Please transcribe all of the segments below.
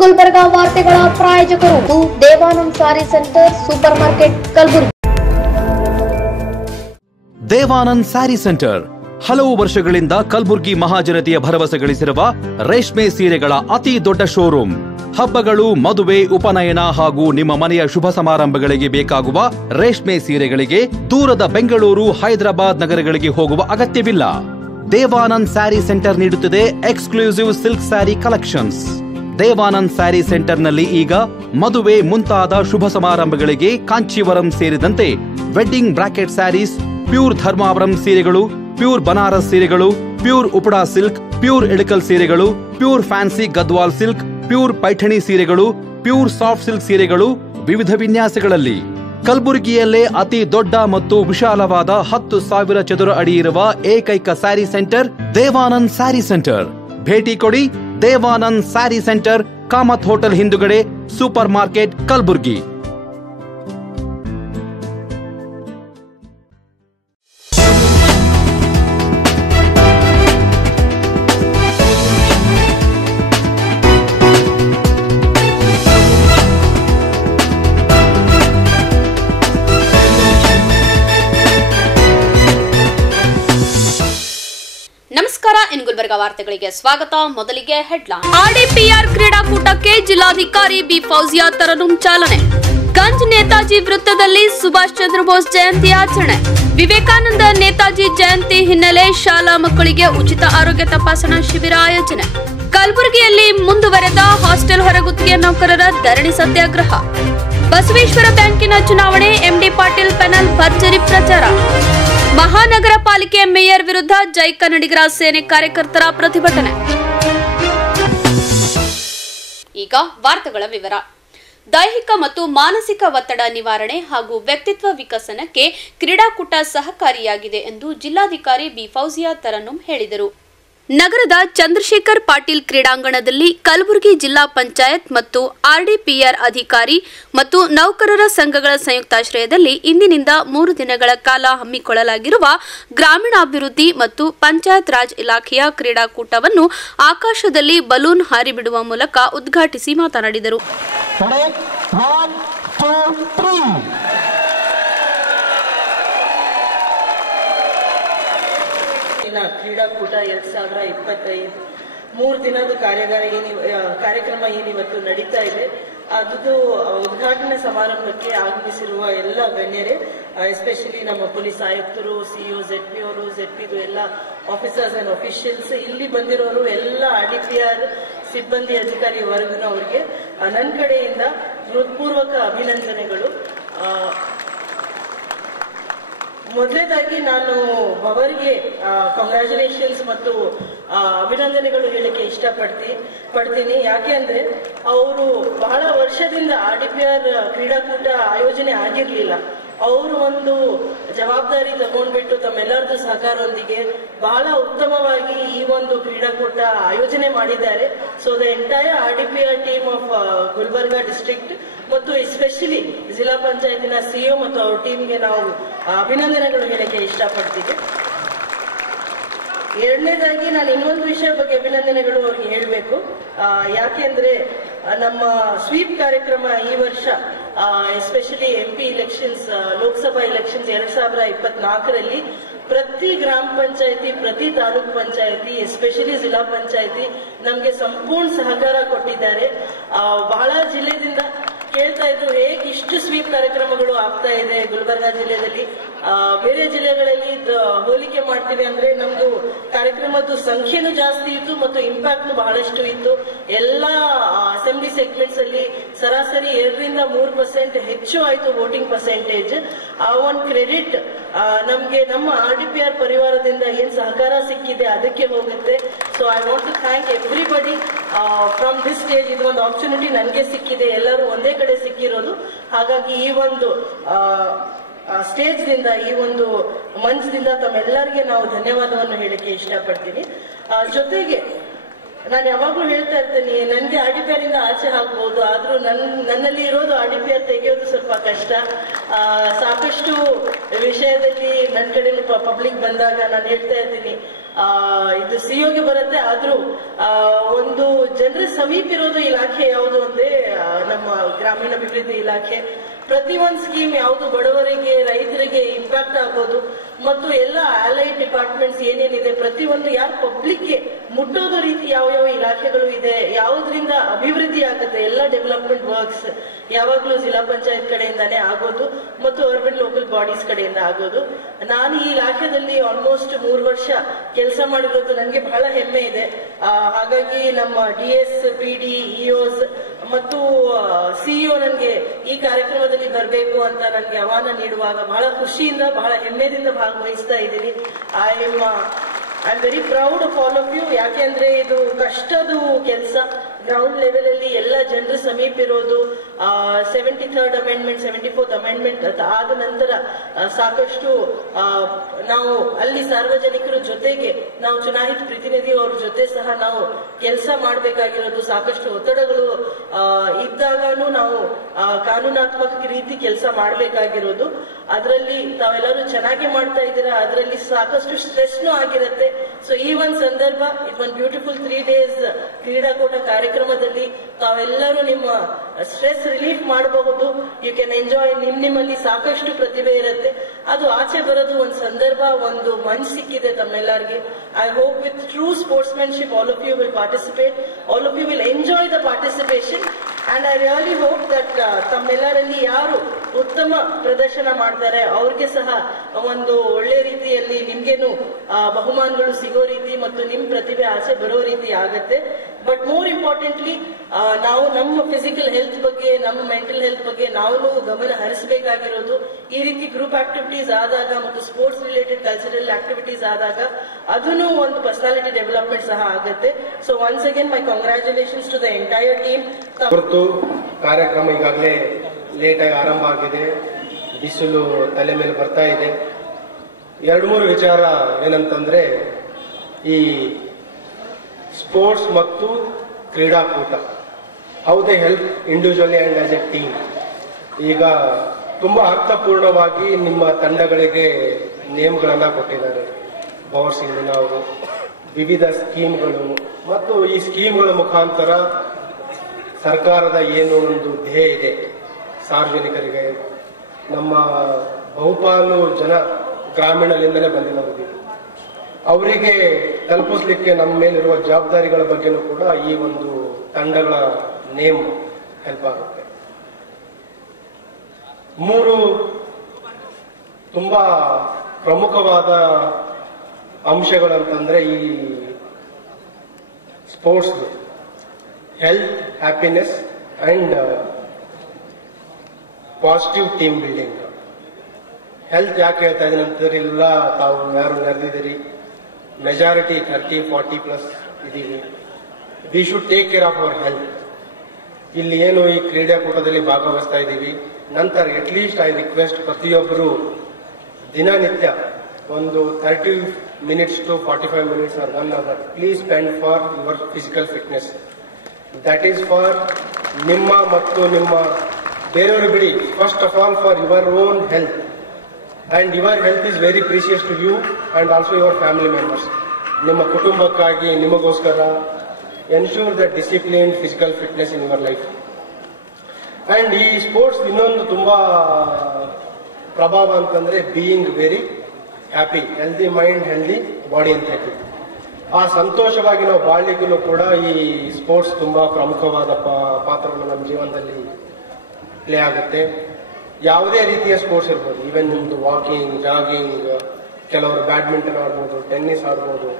ಗುಲ್ಬರ್ಗಾ ವಾರ್ತೆಗಳ ಪ್ರಾಯೋಜಕರು ದೇವಾನಂದ್ ಸಾರಿ centre super market Kalaburagi. Devanand sari centre ಹಲವು ವರ್ಷಗಳಿಂದ ಕಲಬುರಗಿ ಮಹಾಜನತೆಯ ಭರವಸೆ ಗಳಿಸಿರುವ ರೇಷ್ಮೆ ಸೀರೆಗಳ ಅತಿ ದೊಡ್ಡ ಶೋರೂಮ್. ಹಬ್ಬಗಳು, ಮದುವೆ, ಉಪನಯನ ಹಾಗೂ ನಿಮ್ಮ ಮನೆಯ ಶುಭ ಸಮಾರಂಭಗಳಿಗೆ ಬೇಕಾಗುವ ರೇಷ್ಮೆ ಸೀರೆಗಳಿಗೆ ದೂರದ ಬೆಂಗಳೂರು, ಹೈದರಾಬಾದ್ ನಗರಗಳಿಗೆ ಹೋಗುವ ಅಗತ್ಯವಿಲ್ಲ. ದೇವಾನಂದ್ ಸ್ಯಾರಿ ಸೆಂಟರ್ ನೀಡುತ್ತಿದೆ exclusive silk sari collections. Devanand sari ಸೆಂಟರ್ನಲ್ಲಿ ಈಗ ಮದುವೆ ಮುಂತಾದ ಶುಭ ಸಮಾರಂಭಗಳಿಗೆ ಕಾಂಚೀವರಂ ಸೇರಿದಂತೆ wedding brocade saris, pure Dharmavaram ಸೀರೆಗಳು, ಪ್ಯೂರ್ ಬನಾರಸ್ ಸೀರೆಗಳು, pure Uppada silk, pure Ilkal ಸೀರೆಗಳು, pure fancy Gadwal silk, pure Paithani ಸೀರೆಗಳು, ಪ್ಯೂರ್ ಸಾಫ್ಟ್ ಸಿಲ್ಕ್ ಸೀರೆಗಳು ವಿವಿಧ ವಿನ್ಯಾಸಗಳಲ್ಲಿ. ಕಲಬುರಗಿಯಲ್ಲೇ ಅತಿ ದೊಡ್ಡ ಮತ್ತು ವಿಶಾಲವಾದ 10,000 ಚದುರ ಅಡಿ ಇರುವ ಏಕೈಕ ಸ್ಯಾರಿ ಸೆಂಟರ್ ದೇವಾನಂದ್ ಸ್ಯಾರಿ ಸೆಂಟರ್. ಭೇಟಿ ಕೊಡಿ. ದೇವಾನಂದ್ ಸ್ಯಾರಿ ಸೆಂಟರ್, ಕಾಮತ್ ಹೋಟೆಲ್ ಹಿಂದುಗಡೆ, ಸೂಪರ್ ಮಾರ್ಕೆಟ್, ಕಲಬುರಗಿ. ನಮಸ್ಕಾರ, ಇನ್ ಗುಲ್ಬರ್ಗಾ ವಾರ್ತೆಗಳಿಗೆ ಸ್ವಾಗತ. ಮೊದಲಿಗೆ ಹೆಡ್ಲೈನ್. ಆರ್ಡಿಪಿಆರ್ ಕ್ರೀಡಾಕೂಟಕ್ಕೆ ಜಿಲ್ಲಾಧಿಕಾರಿ ಬಿ ಫೌಜಿಯಾ ತರನುಂ ಚಾಲನೆ. ಗಂಜ್ ನೇತಾಜಿ ವೃತ್ತದಲ್ಲಿ ಸುಭಾಷ್ ಚಂದ್ರ ಬೋಸ್ ಜಯಂತಿ ಆಚರಣೆ. ವಿವೇಕಾನಂದ ನೇತಾಜಿ ಜಯಂತಿ ಹಿನ್ನೆಲೆ ಶಾಲಾ ಮಕ್ಕಳಿಗೆ ಉಚಿತ ಆರೋಗ್ಯ ತಪಾಸಣಾ ಶಿಬಿರ ಆಯೋಜನೆ. ಕಲಬುರಗಿಯಲ್ಲಿ ಮುಂದುವರೆದ ಹಾಸ್ಟೆಲ್ ಹೊರಗುತ್ತಿಗೆ ನೌಕರರ ಧರಣಿ ಸತ್ಯಾಗ್ರಹ. ಬಸವೇಶ್ವರ ಬ್ಯಾಂಕಿನ ಚುನಾವಣೆ, ಎಂಡಿ ಪಾಟೀಲ್ ಪೆನಲ್ ಭರ್ಜರಿ ಪ್ರಚಾರ. ಮಹಾನಗರ ಪಾಲಿಕೆ ಮೇಯರ್ ವಿರುದ್ಧ ಜೈ ಕನ್ನಡಿಗರ ಸೇನೆ ಕಾರ್ಯಕರ್ತರ ಪ್ರತಿಭಟನೆ. ಈಗ ವಾರ್ತೆಗಳ ವಿವರ. ದೈಹಿಕ ಮತ್ತು ಮಾನಸಿಕ ಒತ್ತಡ ನಿವಾರಣೆ ಹಾಗೂ ವ್ಯಕ್ತಿತ್ವ ವಿಕಸನಕ್ಕೆ ಕ್ರೀಡಾಕೂಟ ಸಹಕಾರಿಯಾಗಿದೆ ಎಂದು ಜಿಲ್ಲಾಧಿಕಾರಿ ಬಿ ಫೌಜಿಯಾ ತರನುಂ ಹೇಳಿದರು. ನಗರದ ಚಂದ್ರಶೇಖರ್ ಪಾಟೀಲ್ ಕ್ರೀಡಾಂಗಣದಲ್ಲಿ ಕಲಬುರಗಿ ಜಿಲ್ಲಾ ಪಂಚಾಯತ್ ಮತ್ತು ಆರ್ಡಿಪಿಆರ್ ಅಧಿಕಾರಿ ಮತ್ತು ನೌಕರರ ಸಂಘಗಳ ಸಂಯುಕ್ತಾಶ್ರಯದಲ್ಲಿ ಇಂದಿನಿಂದ 3 ದಿನಗಳ ಕಾಲ ಹಮ್ಮಿಕೊಳ್ಳಲಾಗಿರುವ ಗ್ರಾಮೀಣಾಭಿವೃದ್ಧಿ ಮತ್ತು ಪಂಚಾಯತ್ ರಾಜ್ ಇಲಾಖೆಯ ಕ್ರೀಡಾಕೂಟವನ್ನು ಆಕಾಶದಲ್ಲಿ ಬಲೂನ್ ಹಾರಿಬಿಡುವ ಮೂಲಕ ಉದ್ಘಾಟಿಸಿ ಮಾತನಾಡಿದರು. ಕ್ರೀಡಾಕೂಟ 2025 3 ದಿನದ ಕಾರ್ಯಕ್ರಮ ಏನಿವತ್ತು ನಡೀತಾ ಇದೆ. ಅದು ಉದ್ಘಾಟನಾ ಸಮಾರಂಭಕ್ಕೆ ಆಗಮಿಸಿರುವ ಎಲ್ಲ ಗಣ್ಯರೇ, ಎಸ್ಪೆಷಲಿ ನಮ್ಮ ಪೊಲೀಸ್ ಆಯುಕ್ತರು, ಸಿಇಒ, ZP ಅವರು, ZP ಎಲ್ಲ ಆಫೀಸರ್ಸ್ ಅಂಡ್ ಅಫಿಷಿಯಲ್ಸ್, ಇಲ್ಲಿ ಬಂದಿರೋರು ಎಲ್ಲ RDPR ಸಿಬ್ಬಂದಿ ಅಧಿಕಾರಿ ವರ್ಗನವರಿಗೆ ನನ್ನ ಕಡೆಯಿಂದ ಹೃತ್ಪೂರ್ವಕ ಅಭಿನಂದನೆಗಳು. ಮೊದಲನೇದಾಗಿ ನಾನು ಅವರಿಗೆ ಕಂಗ್ರ್ಯಾಚುಲೇಷನ್ಸ್ ಮತ್ತು ಅಭಿನಂದನೆಗಳು ಹೇಳಕ್ಕೆ ಇಷ್ಟಪಡ್ತೀನಿ. ಯಾಕೆ ಅಂದ್ರೆ ಅವರು ಬಹಳ ವರ್ಷದಿಂದ RDPR ಕ್ರೀಡಾಕೂಟ ಆಯೋಜನೆ ಆಗಿರ್ಲಿಲ್ಲ. ಅವರು ಒಂದು ಜವಾಬ್ದಾರಿ ತಗೊಂಡ್ಬಿಟ್ಟು ತಮ್ಮೆಲ್ಲರದ್ದು ಸಹಕಾರದೊಂದಿಗೆ ಬಹಳ ಉತ್ತಮವಾಗಿ ಈ ಒಂದು ಕ್ರೀಡಾಕೂಟ ಆಯೋಜನೆ ಮಾಡಿದ್ದಾರೆ. So the entire RDPR team of Gulbarga district ಮತ್ತು ಎಸ್ಪೆಷಲಿ ಜಿಲ್ಲಾ ಪಂಚಾಯತಿನ ಸಿಇಒ ಮತ್ತು ಅವ್ರ ಟೀಮ್ಗೆ ನಾವು ಅಭಿನಂದನೆಗಳು ಹೇಳಕ್ಕೆ ಇಷ್ಟಪಡ್ತೀವಿ. ಎರಡನೇದಾಗಿ ನಾನು ಇನ್ನೊಂದು ವಿಷಯ ಬಗ್ಗೆ ಅಭಿನಂದನೆಗಳು ಅವ್ರಿಗೆ ಹೇಳಬೇಕು. ಯಾಕೆಂದ್ರೆ ನಮ್ಮ ಸ್ವೀಪ್ ಕಾರ್ಯಕ್ರಮ ಈ ವರ್ಷ especially MP elections, Lok Sabha elections 2024ರಲ್ಲಿ ಪ್ರತಿ ಗ್ರಾಮ ಪಂಚಾಯತಿ, ಪ್ರತಿ ತಾಲೂಕ್ ಪಂಚಾಯತಿ, ಎಸ್ಪೆಷಲಿ ಜಿಲ್ಲಾ ಪಂಚಾಯತಿ ನಮ್ಗೆ ಸಂಪೂರ್ಣ ಸಹಕಾರ ಕೊಟ್ಟಿದ್ದಾರೆ. ಬಹಳ ಜಿಲ್ಲೆದಿಂದ ಕೇಳ್ತಾ ಇದ್ರು, ಹೇಗೆ ಇಷ್ಟು ಸ್ವೀಪ್ ಕಾರ್ಯಕ್ರಮಗಳು ಆಗ್ತಾ ಇದೆ ಗುಲ್ಬರ್ಗಾ ಜಿಲ್ಲೆಯಲ್ಲಿ, ಬೇರೆ ಜಿಲ್ಲೆಗಳಲ್ಲಿ ಹೋಲಿಕೆ ಮಾಡ್ತೀವಿ ಅಂದ್ರೆ ನಮ್ದು ಕಾರ್ಯಕ್ರಮದ ಸಂಖ್ಯೆನೂ ಜಾಸ್ತಿ ಇತ್ತು ಮತ್ತು ಇಂಪ್ಯಾಕ್ಟ್ ಬಹಳಷ್ಟು ಇತ್ತು. ಎಲ್ಲಾ ಅಸೆಂಬ್ಲಿ ಸೆಗ್ಮೆಂಟ್ಸ್ ಅಲ್ಲಿ ಸರಾಸರಿ 2-3% ಹೆಚ್ಚು ಆಯ್ತು ವೋಟಿಂಗ್ ಪರ್ಸೆಂಟೇಜ್. ಆ ಒಂದು ಕ್ರೆಡಿಟ್ ನಮ್ಗೆ ನಮ್ಮ RDPR ಪರಿವಾರದಿಂದ ಏನ್ ಸಹಕಾರ ಸಿಕ್ಕಿದೆ ಅದಕ್ಕೆ ಹೋಗುತ್ತೆ. So I want to thank everybody from this stage. ಇದು ಒಂದು ಆಪರ್ಚುನಿಟಿ ನನಗೆ ಸಿಕ್ಕಿದೆ, ಎಲ್ಲರೂ ಒಂದೇ ಕಡೆ ಸಿಕ್ಕಿರೋದು. ಹಾಗಾಗಿ ಈ ಒಂದು ಸ್ಟೇಜ್ ದಿಂದ, ಈ ಒಂದು ಮಂಚದಿಂದ ತಮ್ಮೆಲ್ಲರಿಗೆ ನಾವು ಧನ್ಯವಾದವನ್ನು ಹೇಳಕ್ಕೆ ಇಷ್ಟಪಡ್ತೀನಿ. ಜೊತೆಗೆ ನಾನು ಯಾವಾಗ್ಲೂ ಹೇಳ್ತಾ ಇರ್ತೇನೆ, ನನ್ಗೆ RDPR ಇಂದ ಆಚೆ ಹಾಕ್ಬಹುದು, ಆದ್ರೂ ನನ್ನಲ್ಲಿ ಇರೋದು RDPR ತೆಗೆಯೋದು ಸ್ವಲ್ಪ ಕಷ್ಟ. ಸಾಕಷ್ಟು ವಿಷಯದಲ್ಲಿ ನನ್ನ ಕಡೆ ಪಬ್ಲಿಕ್ ಬಂದಾಗ ನಾನು ಹೇಳ್ತಾ ಇರ್ತೀನಿ, ಇದು ಸಿಒಗೆ ಬರುತ್ತೆ. ಆದ್ರೂ ಒಂದು ಜನರ ಸಮೀಪ ಇರೋದು ಇಲಾಖೆ ಯಾವುದು ಅಂದ್ರೆ ನಮ್ಮ ಗ್ರಾಮೀಣಾಭಿವೃದ್ಧಿ ಇಲಾಖೆ. ಪ್ರತಿ ಒಂದು ಸ್ಕೀಮ್ ಯಾವುದು ಬಡವರಿಗೆ, ರೈತರಿಗೆ ಇಂಪ್ಯಾಕ್ಟ್ ಆಗೋದು ಮತ್ತು ಎಲ್ಲ ಅಲೈಡ್ ಡಿಪಾರ್ಟ್ಮೆಂಟ್ಸ್ ಏನೇನಿದೆ ಪ್ರತಿಯೊಂದು ಯಾರು ಪಬ್ಲಿಕ್ಗೆ ಮುಟ್ಟೋದು ರೀತಿ ಯಾವ ಇಲಾಖೆಗಳು ಇದೆ, ಯಾವುದರಿಂದ ಅಭಿವೃದ್ಧಿ ಆಗುತ್ತೆ, ಎಲ್ಲ ಡೆವಲಪ್ಮೆಂಟ್ ವರ್ಕ್ಸ್ ಯಾವಾಗ್ಲೂ ಜಿಲ್ಲಾ ಪಂಚಾಯತ್ ಕಡೆಯಿಂದಾನೇ ಆಗೋದು ಮತ್ತು ಅರ್ಬನ್ ಲೋಕಲ್ ಬಾಡೀಸ್ ಕಡೆಯಿಂದ ಆಗೋದು. ನಾನು ಈ ಇಲಾಖೆಯಲ್ಲಿ ಆಲ್ಮೋಸ್ಟ್ 3 ವರ್ಷ ಕೆಲಸ ಮಾಡಿರೋದು ನನಗೆ ಬಹಳ ಹೆಮ್ಮೆ ಇದೆ. ಹಾಗಾಗಿ ನಮ್ಮ DS, PD, EOs ಮತ್ತು CEO ನನಗೆ ಈ ಕಾರ್ಯಕ್ರಮದಲ್ಲಿ ಬರಬೇಕು ಅಂತ ನನಗೆ ಆಹ್ವಾನ ನೀಡುವಾಗ ಬಹಳ ಖುಷಿಯಿಂದ, ಬಹಳ ಹೆಮ್ಮೆದಿಂದ ಭಾಗವಹಿಸ್ತಾ ಇದ್ದೀನಿ. I am very proud of all of you. ಯಾಕೆಂದ್ರೆ ಇದು ಕಷ್ಟದ ಕೆಲಸ. ಗ್ರೌಂಡ್ ಲೆವೆಲ್ ಅಲ್ಲಿ ಎಲ್ಲ ಜನರ ಸಮೀಪ ಇರೋದು. 73rd ಅಮೆಂಡ್ಮೆಂಟ್, 74th ಅಮೆಂಡ್ಮೆಂಟ್ ಆದ ನಂತರ ಸಾಕಷ್ಟು ನಾವು ಅಲ್ಲಿ ಸಾರ್ವಜನಿಕರ ಜೊತೆಗೆ ನಾವು ಚುನಾಯಿತ ಪ್ರತಿನಿಧಿ ಅವ್ರ ಜೊತೆ ಸಹ ನಾವು ಕೆಲಸ ಮಾಡಬೇಕಾಗಿರೋದು. ಸಾಕಷ್ಟು ಒತ್ತಡಗಳು ಇದ್ದಾಗನೂ ನಾವು ಕಾನೂನಾತ್ಮಕ ರೀತಿ ಕೆಲಸ ಮಾಡಬೇಕಾಗಿರೋದು. ಅದರಲ್ಲಿ ತಾವೆಲ್ಲರೂ ಚೆನ್ನಾಗಿ ಮಾಡ್ತಾ ಇದ್ದೀರಾ. ಅದರಲ್ಲಿ ಸಾಕಷ್ಟು ಸ್ಟ್ರೆಸ್ನೂ ಆಗಿರುತ್ತೆ. ಸೊ ಈ ಒಂದು ಸಂದರ್ಭ, ಒಂದು ಬ್ಯೂಟಿಫುಲ್ 3 days ಕ್ರೀಡಾಕೂಟ ಕಾರ್ಯಕ್ರಮದಲ್ಲಿ ತಾವೆಲ್ಲರೂ ನಿಮ್ಮ ಸ್ಟ್ರೆಸ್ ರಿಲೀಫ್ ಮಾಡಬಹುದು. You can enjoy. ನಿಮ್ಮಲ್ಲಿ ಸಾಕಷ್ಟು ಪ್ರತಿಭೆ ಇರುತ್ತೆ, ಅದು ಆಚೆ ಬರೋದು ಒಂದು ಸಂದರ್ಭ, ಒಂದು ಮಂಚ್ ಸಿಕ್ಕಿದೆ ತಮ್ಮೆಲ್ಲರಿಗೆ. I hope with true sportsmanship all of you will participate, all of you will enjoy the participation. And I really hope that ತಮ್ಮೆಲ್ಲರಲ್ಲಿ ಯಾರು ಉತ್ತಮ ಪ್ರದರ್ಶನ ಮಾಡ್ತಾರೆ ಅವ್ರಿಗೆ ಸಹ ಒಂದು ಒಳ್ಳೆ ರೀತಿಯಲ್ಲಿ ನಿಮ್ಗೇನು ಬಹುಮಾನಗಳು ಸಿಗೋ ರೀತಿ ಮತ್ತು ನಿಮ್ ಪ್ರತಿಭೆ ಆಚೆ ಬರೋ ರೀತಿ ಆಗತ್ತೆ. ಬಟ್ ಮೋರ್ ಇಂಪಾರ್ಟೆಂಟ್ಲಿ ನಾವು ನಮ್ಮ ಫಿಸಿಕಲ್ ಹೆಲ್ತ್ ಬಗ್ಗೆ, ನಮ್ಮ ಮೆಂಟಲ್ ಹೆಲ್ತ್ ಬಗ್ಗೆ ನಾವು ಗಮನ ಹರಿಸಬೇಕಾಗಿರೋದು. ಈ ರೀತಿ ಗ್ರೂಪ್ ಆಕ್ಟಿವಿಟೀಸ್ ಆದಾಗ ಮತ್ತು ಸ್ಪೋರ್ಟ್ಸ್ ರಿಲೇಟೆಡ್ ಕಲ್ಚರಲ್ ಆಕ್ಟಿವಿಟೀಸ್ ಆದಾಗ ಅದನ್ನು ಒಂದು ಪರ್ಸನಾಲಿಟಿ ಡೆವಲಪ್ಮೆಂಟ್ ಸಹ ಆಗುತ್ತೆ. So once again my congratulations to the entire team. ಕಾರ್ಯಕ್ರಮ ಈಗಾಗಲೇ ಲೇಟಾಗಿ ಆರಂಭ ಆಗಿದೆ. ಬಿಸಿಲು ತಲೆ ಮೇಲೆ ಬರ್ತಾ ಇದೆ. 2-3 ವಿಚಾರ ಏನಂತಂದ್ರೆ, ಈ ಸ್ಪೋರ್ಟ್ಸ್ ಮತ್ತು ಕ್ರೀಡಾಕೂಟ, how they help individually and as A team. ಈಗ ತುಂಬಾ ಅರ್ಥಪೂರ್ಣವಾಗಿ ನಿಮ್ಮ ತಂಡಗಳಿಗೆ ನೇಮ್ಗಳನ್ನ ಕೊಟ್ಟಿದ್ದಾರೆ ಭವರ್ ಸಿಂಗ್ ಮೀನಾ ಅವರು. ವಿವಿಧ ಸ್ಕೀಮ್ಗಳು ಮತ್ತು ಈ ಸ್ಕೀಮ್ಗಳ ಮುಖಾಂತರ ಸರ್ಕಾರದ ಏನು ಒಂದು ಧ್ಯೇಯ ಇದೆ, ಸಾರ್ವಜನಿಕರಿಗೆ, ನಮ್ಮ ಬಹುಪಾಲು ಜನ ಗ್ರಾಮೀಣದಿಂದಲೇ ಬಂದಿರೋದು, ಅವರಿಗೆ ತಲುಪಿಸ್ಲಿಕ್ಕೆ ನಮ್ಮ ಮೇಲಿರುವ ಜವಾಬ್ದಾರಿಗಳ ಬಗ್ಗೆನೂ ಕೂಡ ಈ ಒಂದು ತಂಡಗಳ ನೇಮ್ ಹೆಲ್ಪ್ ಆಗುತ್ತೆ. 3 ತುಂಬಾ ಪ್ರಮುಖವಾದ ಅಂಶಗಳಂತಂದ್ರೆ ಈ sports, health, happiness and positive team building. Health ಯಾಕೆ ಹೇಳ್ತಾ ಇದ್ದೀನಿ ಅಂತಂದ್ರೆ, ಇಲ್ಲ ತಾವು ಯಾರು ನೆರೆದಿದ್ದೀರಿ, ಮೆಜಾರಿಟಿ 30-40+ ಇದೀವಿ. We should take care of our health. ಇಲ್ಲಿ ಏನು ಈ ಕ್ರೀಡಾಕೂಟದಲ್ಲಿ ಭಾಗವಹಿಸ್ತಾ ಇದ್ದೀವಿ, ನಂತರ ಅಟ್ಲೀಸ್ಟ್ ಐ ರಿಕ್ವೆಸ್ಟ್ ಪ್ರತಿಯೊಬ್ಬರು ದಿನನಿತ್ಯ ಒಂದು 30 minutes to 45 minutes or 1 hour please spend for your physical fitness. That is for ನಿಮ್ಮ ಮತ್ತು ನಿಮ್ಮ ಬೇರೆಯವರು ಬಿಡಿ, first of all for your own health. And your health is very precious to you and also your family members. ನಿಮ್ಮ ಕುಟುಂಬಕ್ಕಾಗಿ, ನಿಮಗೋಸ್ಕರ ensure that disciplined physical fitness in your life. And ಈ sports ಇನ್ನೊಂದು ತುಂಬಾ ಪ್ರಭಾವ ಅಂತಂದ್ರೆ being very happy, healthy mind, healthy body ಅಂತ ಹೇಳ್ತೀವಿ. ಆ ಸಂತೋಷವಾಗಿ ನಾವು ಬಾಳ್ಲಿಕ್ಕೂ ಕೂಡ ಈ ಸ್ಪೋರ್ಟ್ಸ್ ತುಂಬಾ ಪ್ರಮುಖವಾದ ಪಾತ್ರವನ್ನು ನಮ್ಮ ಜೀವನದಲ್ಲಿ ಪ್ಲೇ ಆಗುತ್ತೆ. ಯಾವುದೇ ರೀತಿಯ ಸ್ಪೋರ್ಟ್ಸ್ ಇರ್ಬೋದು, ಈವನ್ ನಿಮ್ದು ವಾಕಿಂಗ್, ಜಾಗಿಂಗ್, ಕೆಲವರು ಬ್ಯಾಡ್ಮಿಂಟನ್ ಆಡ್ಬೋದು, ಟೆನ್ನಿಸ್ ಆಡ್ಬೋದು,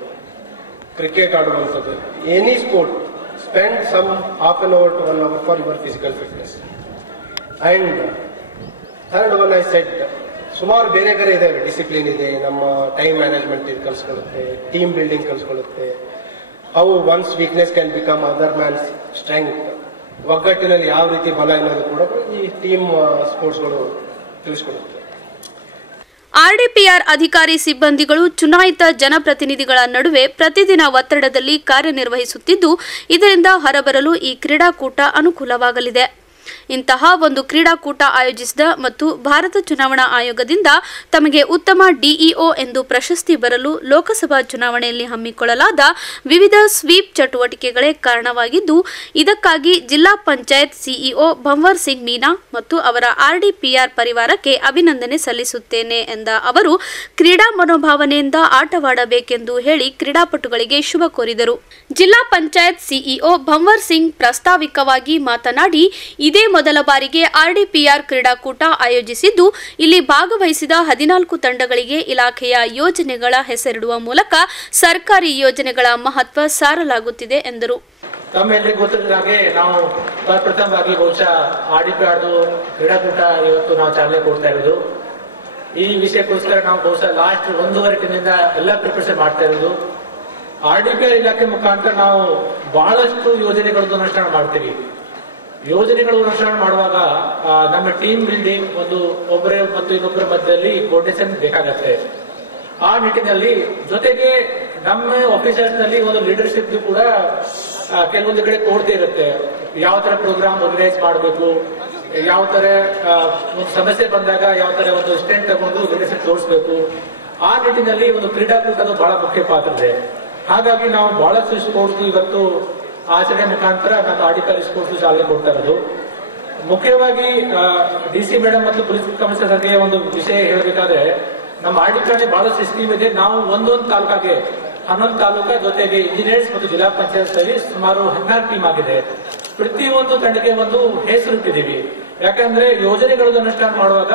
ಕ್ರಿಕೆಟ್ ಆಡುವಂಥದ್ದು, any sport, spend some half an hour to 1 hour for your physical fitness. And third one I said, ಸುಮಾರು ಬೇರೆ ಬೇರೆ ಇದೆ, ಡಿಸಿಪ್ಲಿನ್ ಇದೆ, ನಮ್ಮ ಟೈಮ್ ಮ್ಯಾನೇಜ್ಮೆಂಟ್ ಇದು ಕಲಿಸ್ಕೊಳ್ಳುತ್ತೆ, ಟೀಮ್ ಬಿಲ್ಡಿಂಗ್ ಕಲಿಸ್ಕೊಳ್ಳುತ್ತೆ, how one's weakness can become other man's strength, ಒಗ್ಗಟ್ಟಿನಲ್ಲಿ ಯಾವ ರೀತಿ ಬಲ ಅನ್ನೋದು ಕೂಡ ಈ ಟೀಮ್ ಸ್ಪೋರ್ಟ್ಸ್ಗಳು ತಿಳಿಸ್ಕೊಡುತ್ತೆ. ಆರ್ಡಿಪಿಆರ್ ಅಧಿಕಾರಿ ಸಿಬ್ಬಂದಿಗಳು ಚುನಾಯಿತ ಜನಪ್ರತಿನಿಧಿಗಳ ನಡುವೆ ಪ್ರತಿದಿನ ಒತ್ತಡದಲ್ಲಿ ಕಾರ್ಯನಿರ್ವಹಿಸುತ್ತಿದ್ದು, ಇದರಿಂದ ಹೊರಬರಲು ಈ ಕ್ರೀಡಾಕೂಟ ಅನುಕೂಲವಾಗಲಿದೆ. ಇಂತಹ ಒಂದು ಕ್ರೀಡಾಕೂಟ ಆಯೋಜಿಸಿದ ಮತ್ತು ಭಾರತ ಚುನಾವಣಾ ಆಯೋಗದಿಂದ ತಮಗೆ ಉತ್ತಮ ಡಿಇಒ ಎಂದು ಪ್ರಶಸ್ತಿ ಬರಲು ಲೋಕಸಭಾ ಚುನಾವಣೆಯಲ್ಲಿ ಹಮ್ಮಿಕೊಳ್ಳಲಾದ ವಿವಿಧ ಸ್ವೀಪ್ ಚಟುವಟಿಕೆಗಳೇ ಕಾರಣವಾಗಿದ್ದು, ಇದಕ್ಕಾಗಿ ಜಿಲ್ಲಾ ಪಂಚಾಯತ್ ಸಿಇಒ ಭಂವರ್ ಸಿಂಗ್ ಮೀನಾ ಮತ್ತು ಅವರ ಆರ್ಡಿಪಿಆರ್ ಪರಿವಾರಕ್ಕೆ ಅಭಿನಂದನೆ ಸಲ್ಲಿಸುತ್ತೇನೆ ಎಂದ ಅವರು, ಕ್ರೀಡಾ ಮನೋಭಾವನೆಯಿಂದ ಆಟವಾಡಬೇಕೆಂದು ಹೇಳಿ ಕ್ರೀಡಾಪಟುಗಳಿಗೆ ಶುಭ ಕೋರಿದರು. ಜಿಲ್ಲಾ ಪಂಚಾಯತ್ ಸಿಇಒ ಭಂವರ್ ಸಿಂಗ್ ಪ್ರಾಸ್ತಾವಿಕವಾಗಿ ಮಾತನಾಡಿ, ಇದೇ ಮೊದಲ ಬಾರಿಗೆ ಆರ್ಡಿಪಿಆರ್ ಕ್ರೀಡಾಕೂಟ ಆಯೋಜಿಸಿದ್ದು, ಇಲ್ಲಿ ಭಾಗವಹಿಸಿದ 14 ತಂಡಗಳಿಗೆ ಇಲಾಖೆಯ ಯೋಜನೆಗಳ ಹೆಸರಿಡುವ ಮೂಲಕ ಸರ್ಕಾರಿ ಯೋಜನೆಗಳ ಮಹತ್ವ ಸಾರಲಾಗುತ್ತಿದೆ ಎಂದರು. ತಮ್ಮೆಲ್ಲರಿಗೂ ಗೊತ್ತಿದ್ದ ಹಾಗೆ ನಾವು ಪ್ರಥಮವಾಗಿ ಬಹುಶಃ ಆರ್ಡಿಪಿಆರ್ದು ಕ್ರೀಡಾಕೂಟ ಇವತ್ತು ನಾವು ಚಾಲನೆ ಕೊಡ್ತಾ ಇರೋದು. ಈ ವಿಷಯಕ್ಕೋಸ್ಕರ ನಾವು ಬಹುಶಃ ಲಾಸ್ಟ್ 1.5 ದಿನದಿಂದ ಎಲ್ಲ ಪ್ರಿಪರೇಷನ್ ಮಾಡ್ತಾ ಇರೋದು. ಆರ್ಡಿಪಿಆರ್ ಇಲಾಖೆ ಮುಖಾಂತರ ನಾವು ಬಹಳಷ್ಟು ಯೋಜನೆಗಳನ್ನು ಅನುಷ್ಠಾನ ಮಾಡ್ತೀವಿ. ಯೋಜನೆಗಳು ಅನುಷ್ಠಾನ ಮಾಡುವಾಗ ನಮ್ಮ ಟೀಮ್ ಬಿಲ್ಡಿಂಗ್ ಒಂದು ಒಬ್ಬರ ಮತ್ತು ಇನ್ನೊಬ್ಬರ ಮಧ್ಯದಲ್ಲಿ ಕೋರ್ಡಿನೇಷನ್ ಬೇಕಾಗತ್ತೆ. ಆ ನಿಟ್ಟಿನಲ್ಲಿ ಜೊತೆಗೆ ನಮ್ಮ ಆಫೀಸರ್ಸ್ ನಲ್ಲಿ ಒಂದು ಲೀಡರ್ಶಿಪ್ ಕೂಡ ಕೆಲವೊಂದು ಕಡೆ ಕೊರತೆ ಇರುತ್ತೆ. ಯಾವ ತರ ಪ್ರೋಗ್ರಾಮ್ ಆರ್ಗನೈಸ್ ಮಾಡಬೇಕು, ಯಾವ ತರ ಒಂದು ಸಮಸ್ಯೆ ಬಂದಾಗ ಯಾವ ತರ ಒಂದು ಸ್ಟ್ಯಾಂಡ್ ತಗೊಂಡು ಲೀಡರ್ಶಿಪ್ ತೋರಿಸಬೇಕು. ಆ ನಿಟ್ಟಿನಲ್ಲಿ ಒಂದು ಕ್ರೀಡಾಕೂಟದ ಬಹಳ ಮುಖ್ಯ ಪಾತ್ರ ಇದೆ. ಹಾಗಾಗಿ ನಾವು ಬಹಳಷ್ಟು ಸ್ಪೋರ್ಟ್ಸ್ ಇವತ್ತು ಆಚರಣೆ ಮುಖಾಂತರ ನಮ್ಮ ಆರ್ಡಿಪಿಆರ್ ಸ್ಪೋರ್ಟ್ಸ್ ಚಾಲನೆ ಕೊಡ್ತಾ ಇರೋದು. ಮುಖ್ಯವಾಗಿ ಡಿಸಿ ಮೇಡಮ್ ಮತ್ತು ಪೊಲೀಸ್ ಕಮಿಷನರ್ ಬಗ್ಗೆ ಒಂದು ವಿಷಯ ಹೇಳಬೇಕಾದ್ರೆ, ನಮ್ಮ ಆರ್ಡಿಪಿಆರ್ ಬಹಳಷ್ಟು ಸ್ಕೀಮ್ ಇದೆ. ನಾವು ಒಂದೊಂದು ತಾಲೂಕಾಗೆ 11 ತಾಲೂಕಾ ಜೊತೆಗೆ ಇಂಜಿನಿಯರ್ಸ್ ಮತ್ತು ಜಿಲ್ಲಾ ಪಂಚಾಯತ್ ಸೇರಿ ಸುಮಾರು 14 ಟೀಮ್ ಆಗಿದೆ. ಪ್ರತಿಯೊಂದು ತಂಡಕ್ಕೆ ಒಂದು ಹೆಸರು ಇಟ್ಟಿದ್ದೀವಿ. ಯಾಕಂದ್ರೆ ಯೋಜನೆಗಳನ್ನು ಅನುಷ್ಠಾನ ಮಾಡುವಾಗ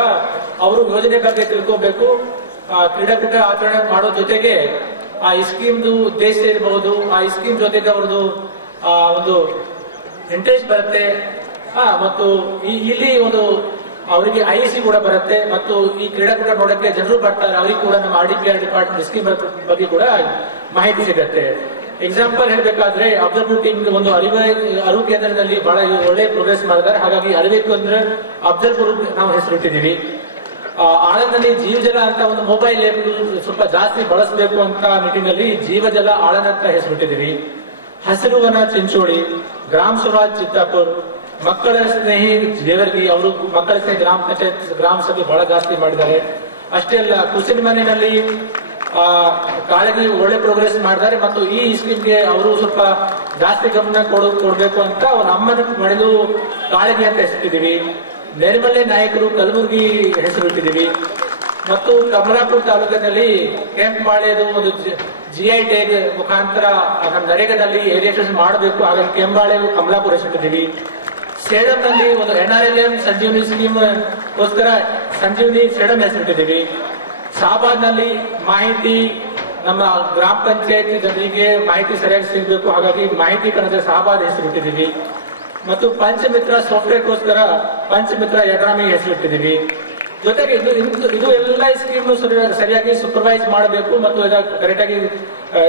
ಅವರು ಯೋಜನೆ ಬಗ್ಗೆ ತಿಳ್ಕೋಬೇಕು. ಕ್ರೀಡಾಕೂಟ ಆಚರಣೆ ಮಾಡೋ ಜೊತೆಗೆ ಆ ಸ್ಕೀಮ್ದು ಉದ್ದೇಶ ಇರಬಹುದು, ಆ ಸ್ಕೀಮ್ ಜೊತೆಗೆ ಅವ್ರದ್ದು ಒಂದು ಇಂಟ್ರೆಸ್ಟ್ ಬರುತ್ತೆ. ಮತ್ತು ಇಲ್ಲಿ ಒಂದು ಅವರಿಗೆ ಐಸಿ ಕೂಡ ಬರುತ್ತೆ ಮತ್ತು ಈ ಕ್ರೀಡಾಕೂಟ ನೋಡಕ್ಕೆ ಜನರು ಬರ್ತಾರೆ. ಅವರಿಗೆ ಕೂಡ ನಮ್ಮ ಆರ್ಡಿಪಿಆರ್ ಡಿಪಾರ್ಟ್ಮೆಂಟ್ ಸ್ಕೀಮ್ ಬಗ್ಗೆ ಕೂಡ ಮಾಹಿತಿ ಸಿಗುತ್ತೆ. ಎಕ್ಸಾಂಪಲ್ ಹೇಳಬೇಕಾದ್ರೆ ಅಬ್ಸರ್ವ್ ಟೀಮ್ ಒಂದು ಅರಿವು ಕೇಂದ್ರದಲ್ಲಿ ಬಹಳ ಒಳ್ಳೆ ಪ್ರೋಗ್ರೆಸ್ ಮಾಡಿದ್ದಾರೆ. ಹಾಗಾಗಿ ಅರಿವು ಕೇಂದ್ರ ಅಬ್ಸರ್ವ್ ನಾವು ಹೆಸರಿಟ್ಟಿದ್ದೀವಿ. ಆಳಂದಲ್ಲಿ ಜೀವಜಲ ಅಂತ ಒಂದು ಮೊಬೈಲ್ ಆಪ್ ಸ್ವಲ್ಪ ಜಾಸ್ತಿ ಬಳಸಬೇಕು ಅಂತ ನಿಟ್ಟಿನಲ್ಲಿ ಜೀವಜಲ ಆಳಂದ ಅಂತ ಹೆಸರಿಟ್ಟಿದ್ದೀವಿ. ಹಸಿರುವನ ಚಿಂಚೋಳಿ, ಗ್ರಾಮ ಸ್ವರಾಜ್ ಚಿತ್ತಾಪುರ್, ಮಕ್ಕಳ ಸ್ನೇಹಿ ದೇವರ್ಗಿ ಅವರು ಮಕ್ಕಳ ಸ್ನೇಹಿ ಗ್ರಾಮ ಪಂಚಾಯತ್ ಗ್ರಾಮ ಸಭೆ ಬಹಳ ಜಾಸ್ತಿ ಮಾಡಿದ್ದಾರೆ. ಅಷ್ಟೇ ಅಲ್ಲ, ಕುಸಿನಮನೆಯಲ್ಲಿ ಕಾಳಗಿ ಒಳ್ಳೆ ಪ್ರೋಗ್ರೆಸ್ ಮಾಡಿದ್ದಾರೆ ಮತ್ತು ಈ ಸ್ಕೀಮ್ಗೆ ಅವರು ಸ್ವಲ್ಪ ಜಾಸ್ತಿ ಗಮನ ಕೊಡಬೇಕು ಅಂತ ನಮ್ಮನ್ನು ಮಳೆದು ಕಾಳಗಿ ಅಂತ ಹೆಸರಿಟ್ಟಿದ್ದೀವಿ. ನೆರೆಮಲ್ಲೆ ನಾಯಕರು ಕಲಬುರಗಿ ಹೆಸರು ಇಟ್ಟಿದ್ದೀವಿ ಮತ್ತು ಕಮಲಾಪುರ ತಾಲೂಕಿನಲ್ಲಿ ಕೆಂಪ್ ಬಾಳೆದು ಒಂದು ಜಿಐ ಟ್ಯಾಗ್ ಮುಖಾಂತರ ನಮ್ಮ ನರೇಗಾದಲ್ಲಿ ಏರಿಯೇಷನ್ ಮಾಡಬೇಕು. ಹಾಗಾಗಿ ಕೆಂಬಾಳೆ ಕಮಲಾಪುರ ಹೆಸರಿಟ್ಟಿದ್ದೀವಿ. ಸೇಡಂನಲ್ಲಿ ಒಂದು NRLM ಸಂಜೀವನಿ ಸ್ಕೀಮ್ ಗೋಸ್ಕರ ಸಂಜೀವನಿ ಸೇಡಂ ಹೆಸರಿಟ್ಟಿದ್ದೀವಿ. ಶಾಬಾದ್ ನಲ್ಲಿ ಮಾಹಿತಿ ನಮ್ಮ ಗ್ರಾಮ ಪಂಚಾಯತ್ ಜನರಿಗೆ ಮಾಹಿತಿ ಸರಿಯಾಗಿ ಸಿಗಬೇಕು, ಹಾಗಾಗಿ ಮಾಹಿತಿ ಕನ್ನಡ ಶಾಬಾದ್ ಹೆಸರಿಟ್ಟಿದ್ದೀವಿ. ಮತ್ತು ಪಂಚಮಿತ್ರ ಸಾಫ್ಟ್ವೇರ್ಗೋಸ್ಕರ ಪಂಚಮಿತ್ರ ಯಡ್ರಾಮಿ ಹೆಸರಿಟ್ಟಿದ್ದೀವಿ. ಜೊತೆಗೆ ಇದು ಎಲ್ಲ ಸ್ಕೀಮ್ ಸರಿಯಾಗಿ ಸೂಪರ್ವೈಸ್ ಮಾಡಬೇಕು ಮತ್ತು ಕರೆಕ್ಟ್ ಆಗಿ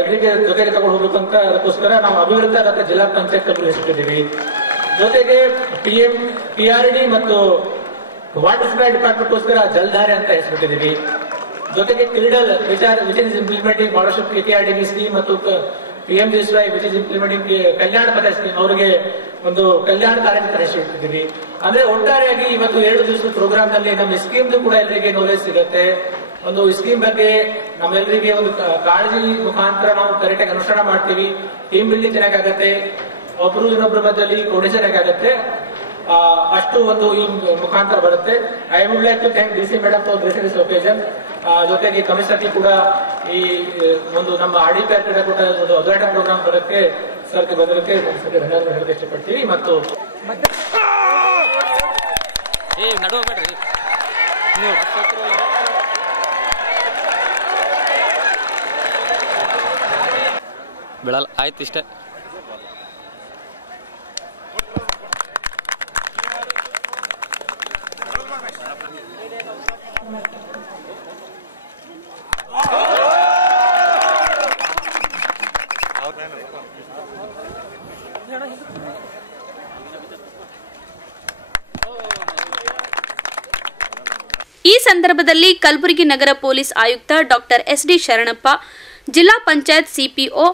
ಇದಕ್ಕೆ ಜೊತೆಗೆ ತಗೊಂಡು ಹೋಗ್ಬೇಕು ಅಂತ ಅದಕ್ಕೋಸ್ಕರ ನಾವು ಅಭಿವೃದ್ಧಿ ರಥ ಜಿಲ್ಲಾ ಪಂಚಾಯತ್ ಹೆಸರಿಟ್ಟಿದ್ದೀವಿ. ಜೊತೆಗೆ PRD ಮತ್ತು ವಾಟರ್ ಸಪ್ಲೈ ಡಿಪಾರ್ಟ್ಮೆಂಟ್ಗೋಸ್ಕರ ಜಲ್ಧಾರೆ ಅಂತ ಹೆಸರಿಟ್ಟಿದ್ದೀವಿ. ಜೊತೆಗೆ KRIDL which is implementing scholarship KKRDB scheme ಮತ್ತು PMGSY which is implementing Kalyana Patha scheme ಅವರಿಗೆ ಒಂದು ಕಲ್ಯಾಣ ಕಾರ್ಯಕ್ರಮ ಹೆಸರಿಟ್ಟಿದ್ದೀವಿ. ಅಂದ್ರೆ ಒಟ್ಟಾರೆಯಾಗಿ ಇವತ್ತು 2 ದಿವಸದ ಪ್ರೋಗ್ರಾಮ್ ನಲ್ಲಿ ನಮ್ಮ ಸ್ಕೀಮ್ದು ಕೂಡ ಎಲ್ಲರಿಗೆ ನಾಲೆಜ್ ಸಿಗುತ್ತೆ. ಒಂದು ಸ್ಕೀಮ್ ಬಗ್ಗೆ ನಮ್ಮೆಲ್ಲರಿಗೆ ಒಂದು ಕಾಳಜಿ ಮುಖಾಂತರ ನಾವು ಕರೆಕ್ಟ್ ಆಗಿ ಅನುಷ್ಠಾನ ಮಾಡ್ತೀವಿ. ಟೀಮ್ ಬಿಲ್ಡಿಂಗ್ ಚೆನ್ನಾಗಾಗತ್ತೆ, ಒಬ್ರು ಇನ್ನೊಬ್ಬರ ಮಧ್ಯದಲ್ಲಿ ಕೋರ್ಡಿನೇಷನ್ ಆಗುತ್ತೆ. ಅಷ್ಟು ಒಂದು ಈ ಮುಖಾಂತರ ಬರುತ್ತೆ. I would like to thank DC madam for gracing this occasion. ಜೊತೆಗೆ ಕಮಿಷನರ್ಗೆ ಕೂಡ ಈ ಒಂದು ನಮ್ಮ ಆರ್ಡಿಪಿಆರ್ ಕ್ರೀಡಾಕೂಟ ಒಂದು ಉದ್ಘಾಟನಾ ಪ್ರೋಗ್ರಾಮ್ ಬರೋಕ್ಕೆ ಸರ್ಗೆ ಬರೋದಕ್ಕೆ ಧನ್ಯವಾದ ಹೇಳಕ್ಕೆ ಇಷ್ಟಪಡ್ತೀವಿ. ಮತ್ತು ಬಿಡಲ್ಲ ಆಯ್ತು ಇಷ್ಟೇ. ಈ ಸಂದರ್ಭದಲ್ಲಿ ಕಲಬುರಗಿ ನಗರ ಪೊಲೀಸ್ ಆಯುಕ್ತ ಡಾಕ್ಟರ್ SD ಶರಣಪ್ಪ, ಜಿಲ್ಲಾ panchayat CPO